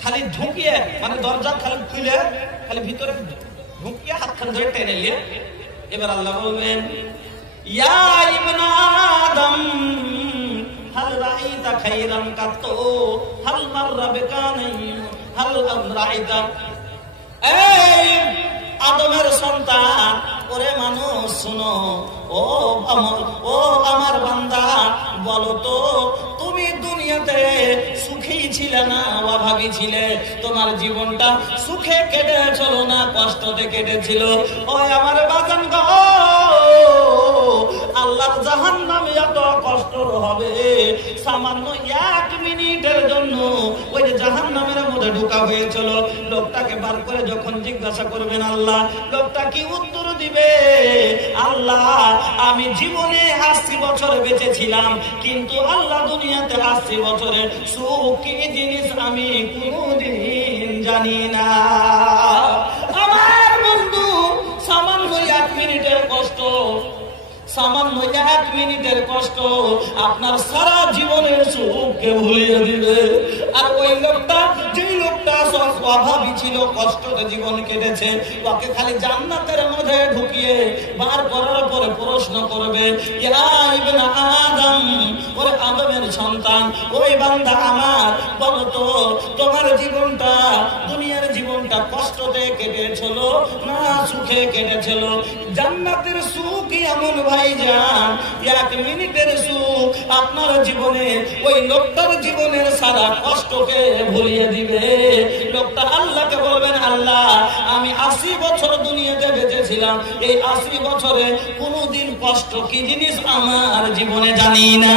খালি ঢুকিয়ে মানে দরজা খালি খুলে খালি ভিতরে ঢুকিয়ে হাতখান ধরে টেনে নিয়ে এবার আল্লাহ বলবেন, ইয়া ইবনা আদম হাল রাইতা খাইরান কাতো হাল মাররা বিকানাই হাল রাইতা। এই আদমের সন্তান, ওরে মানুষ শুনো, ও আমার বান্দা, বলো তো তুমি দুনিয়াতে সুখী ছিলে না অভাবী ছিলে? তোমার জীবনটা সুখে কেটেছিল না কষ্টতে কেটেছিল? ওই আমার বাজান গো, আল্লাহর জাহান্নামে এত কষ্ট হবে সামান্য 1 মিনিটের জন্য। ওই যে জাহান্নামের মধ্যে ঢোকা হয়েছিল, লোকটাকে বার করে যখন জিজ্ঞাসা করবেন আল্লাহ, লোকটা কি উত্তর দিবে? আল্লাহ আমি জীবনে 80 বছর বেঁচেছিলাম, কিন্তু আল্লাহ দুনিয়াতে 80 বছরের সুখ কি জিনিস আমি কোনদিন জানি না। আমার বন্ধু, সামান্য 1 মিনিটের কষ্ট, সামান্য 1 মিনিটের কষ্ট আপনার সারা জীবনের সুখকে ভুলিয়ে দিবে। আর ওই লোকটা, যেই লোকটা অভাবী ছিল, কষ্টতে জীবন কেটেছে, ওকে খালি জান্নাতের মধ্যে ঢুকিয়ে বার করার পরে প্রশ্ন করবে, ইয়া ইবনে আদম, ওরে আদমের সন্তান, ওই বান্দা আমার, বলো তো তোমার জীবনটা, দুনিয়ার জীবনটা কষ্টতে কেটেছিল না সুখে কেটেছিল? জান্নাতের সুখ এমন ভাইজান, 1 মিনিটের সুখ আপনার জীবনে ওই লোকটার জীবনের সারা কষ্টকে ভুলিয়ে দিবে। লোকটা আল্লাহকে বলবেন, আল্লাহ আমি 80 বছর দুনিয়াতে বেঁচেছিলাম, এই 80 বছরে কোনোদিন কষ্ট কি জিনিস আমার জীবনে জানি না।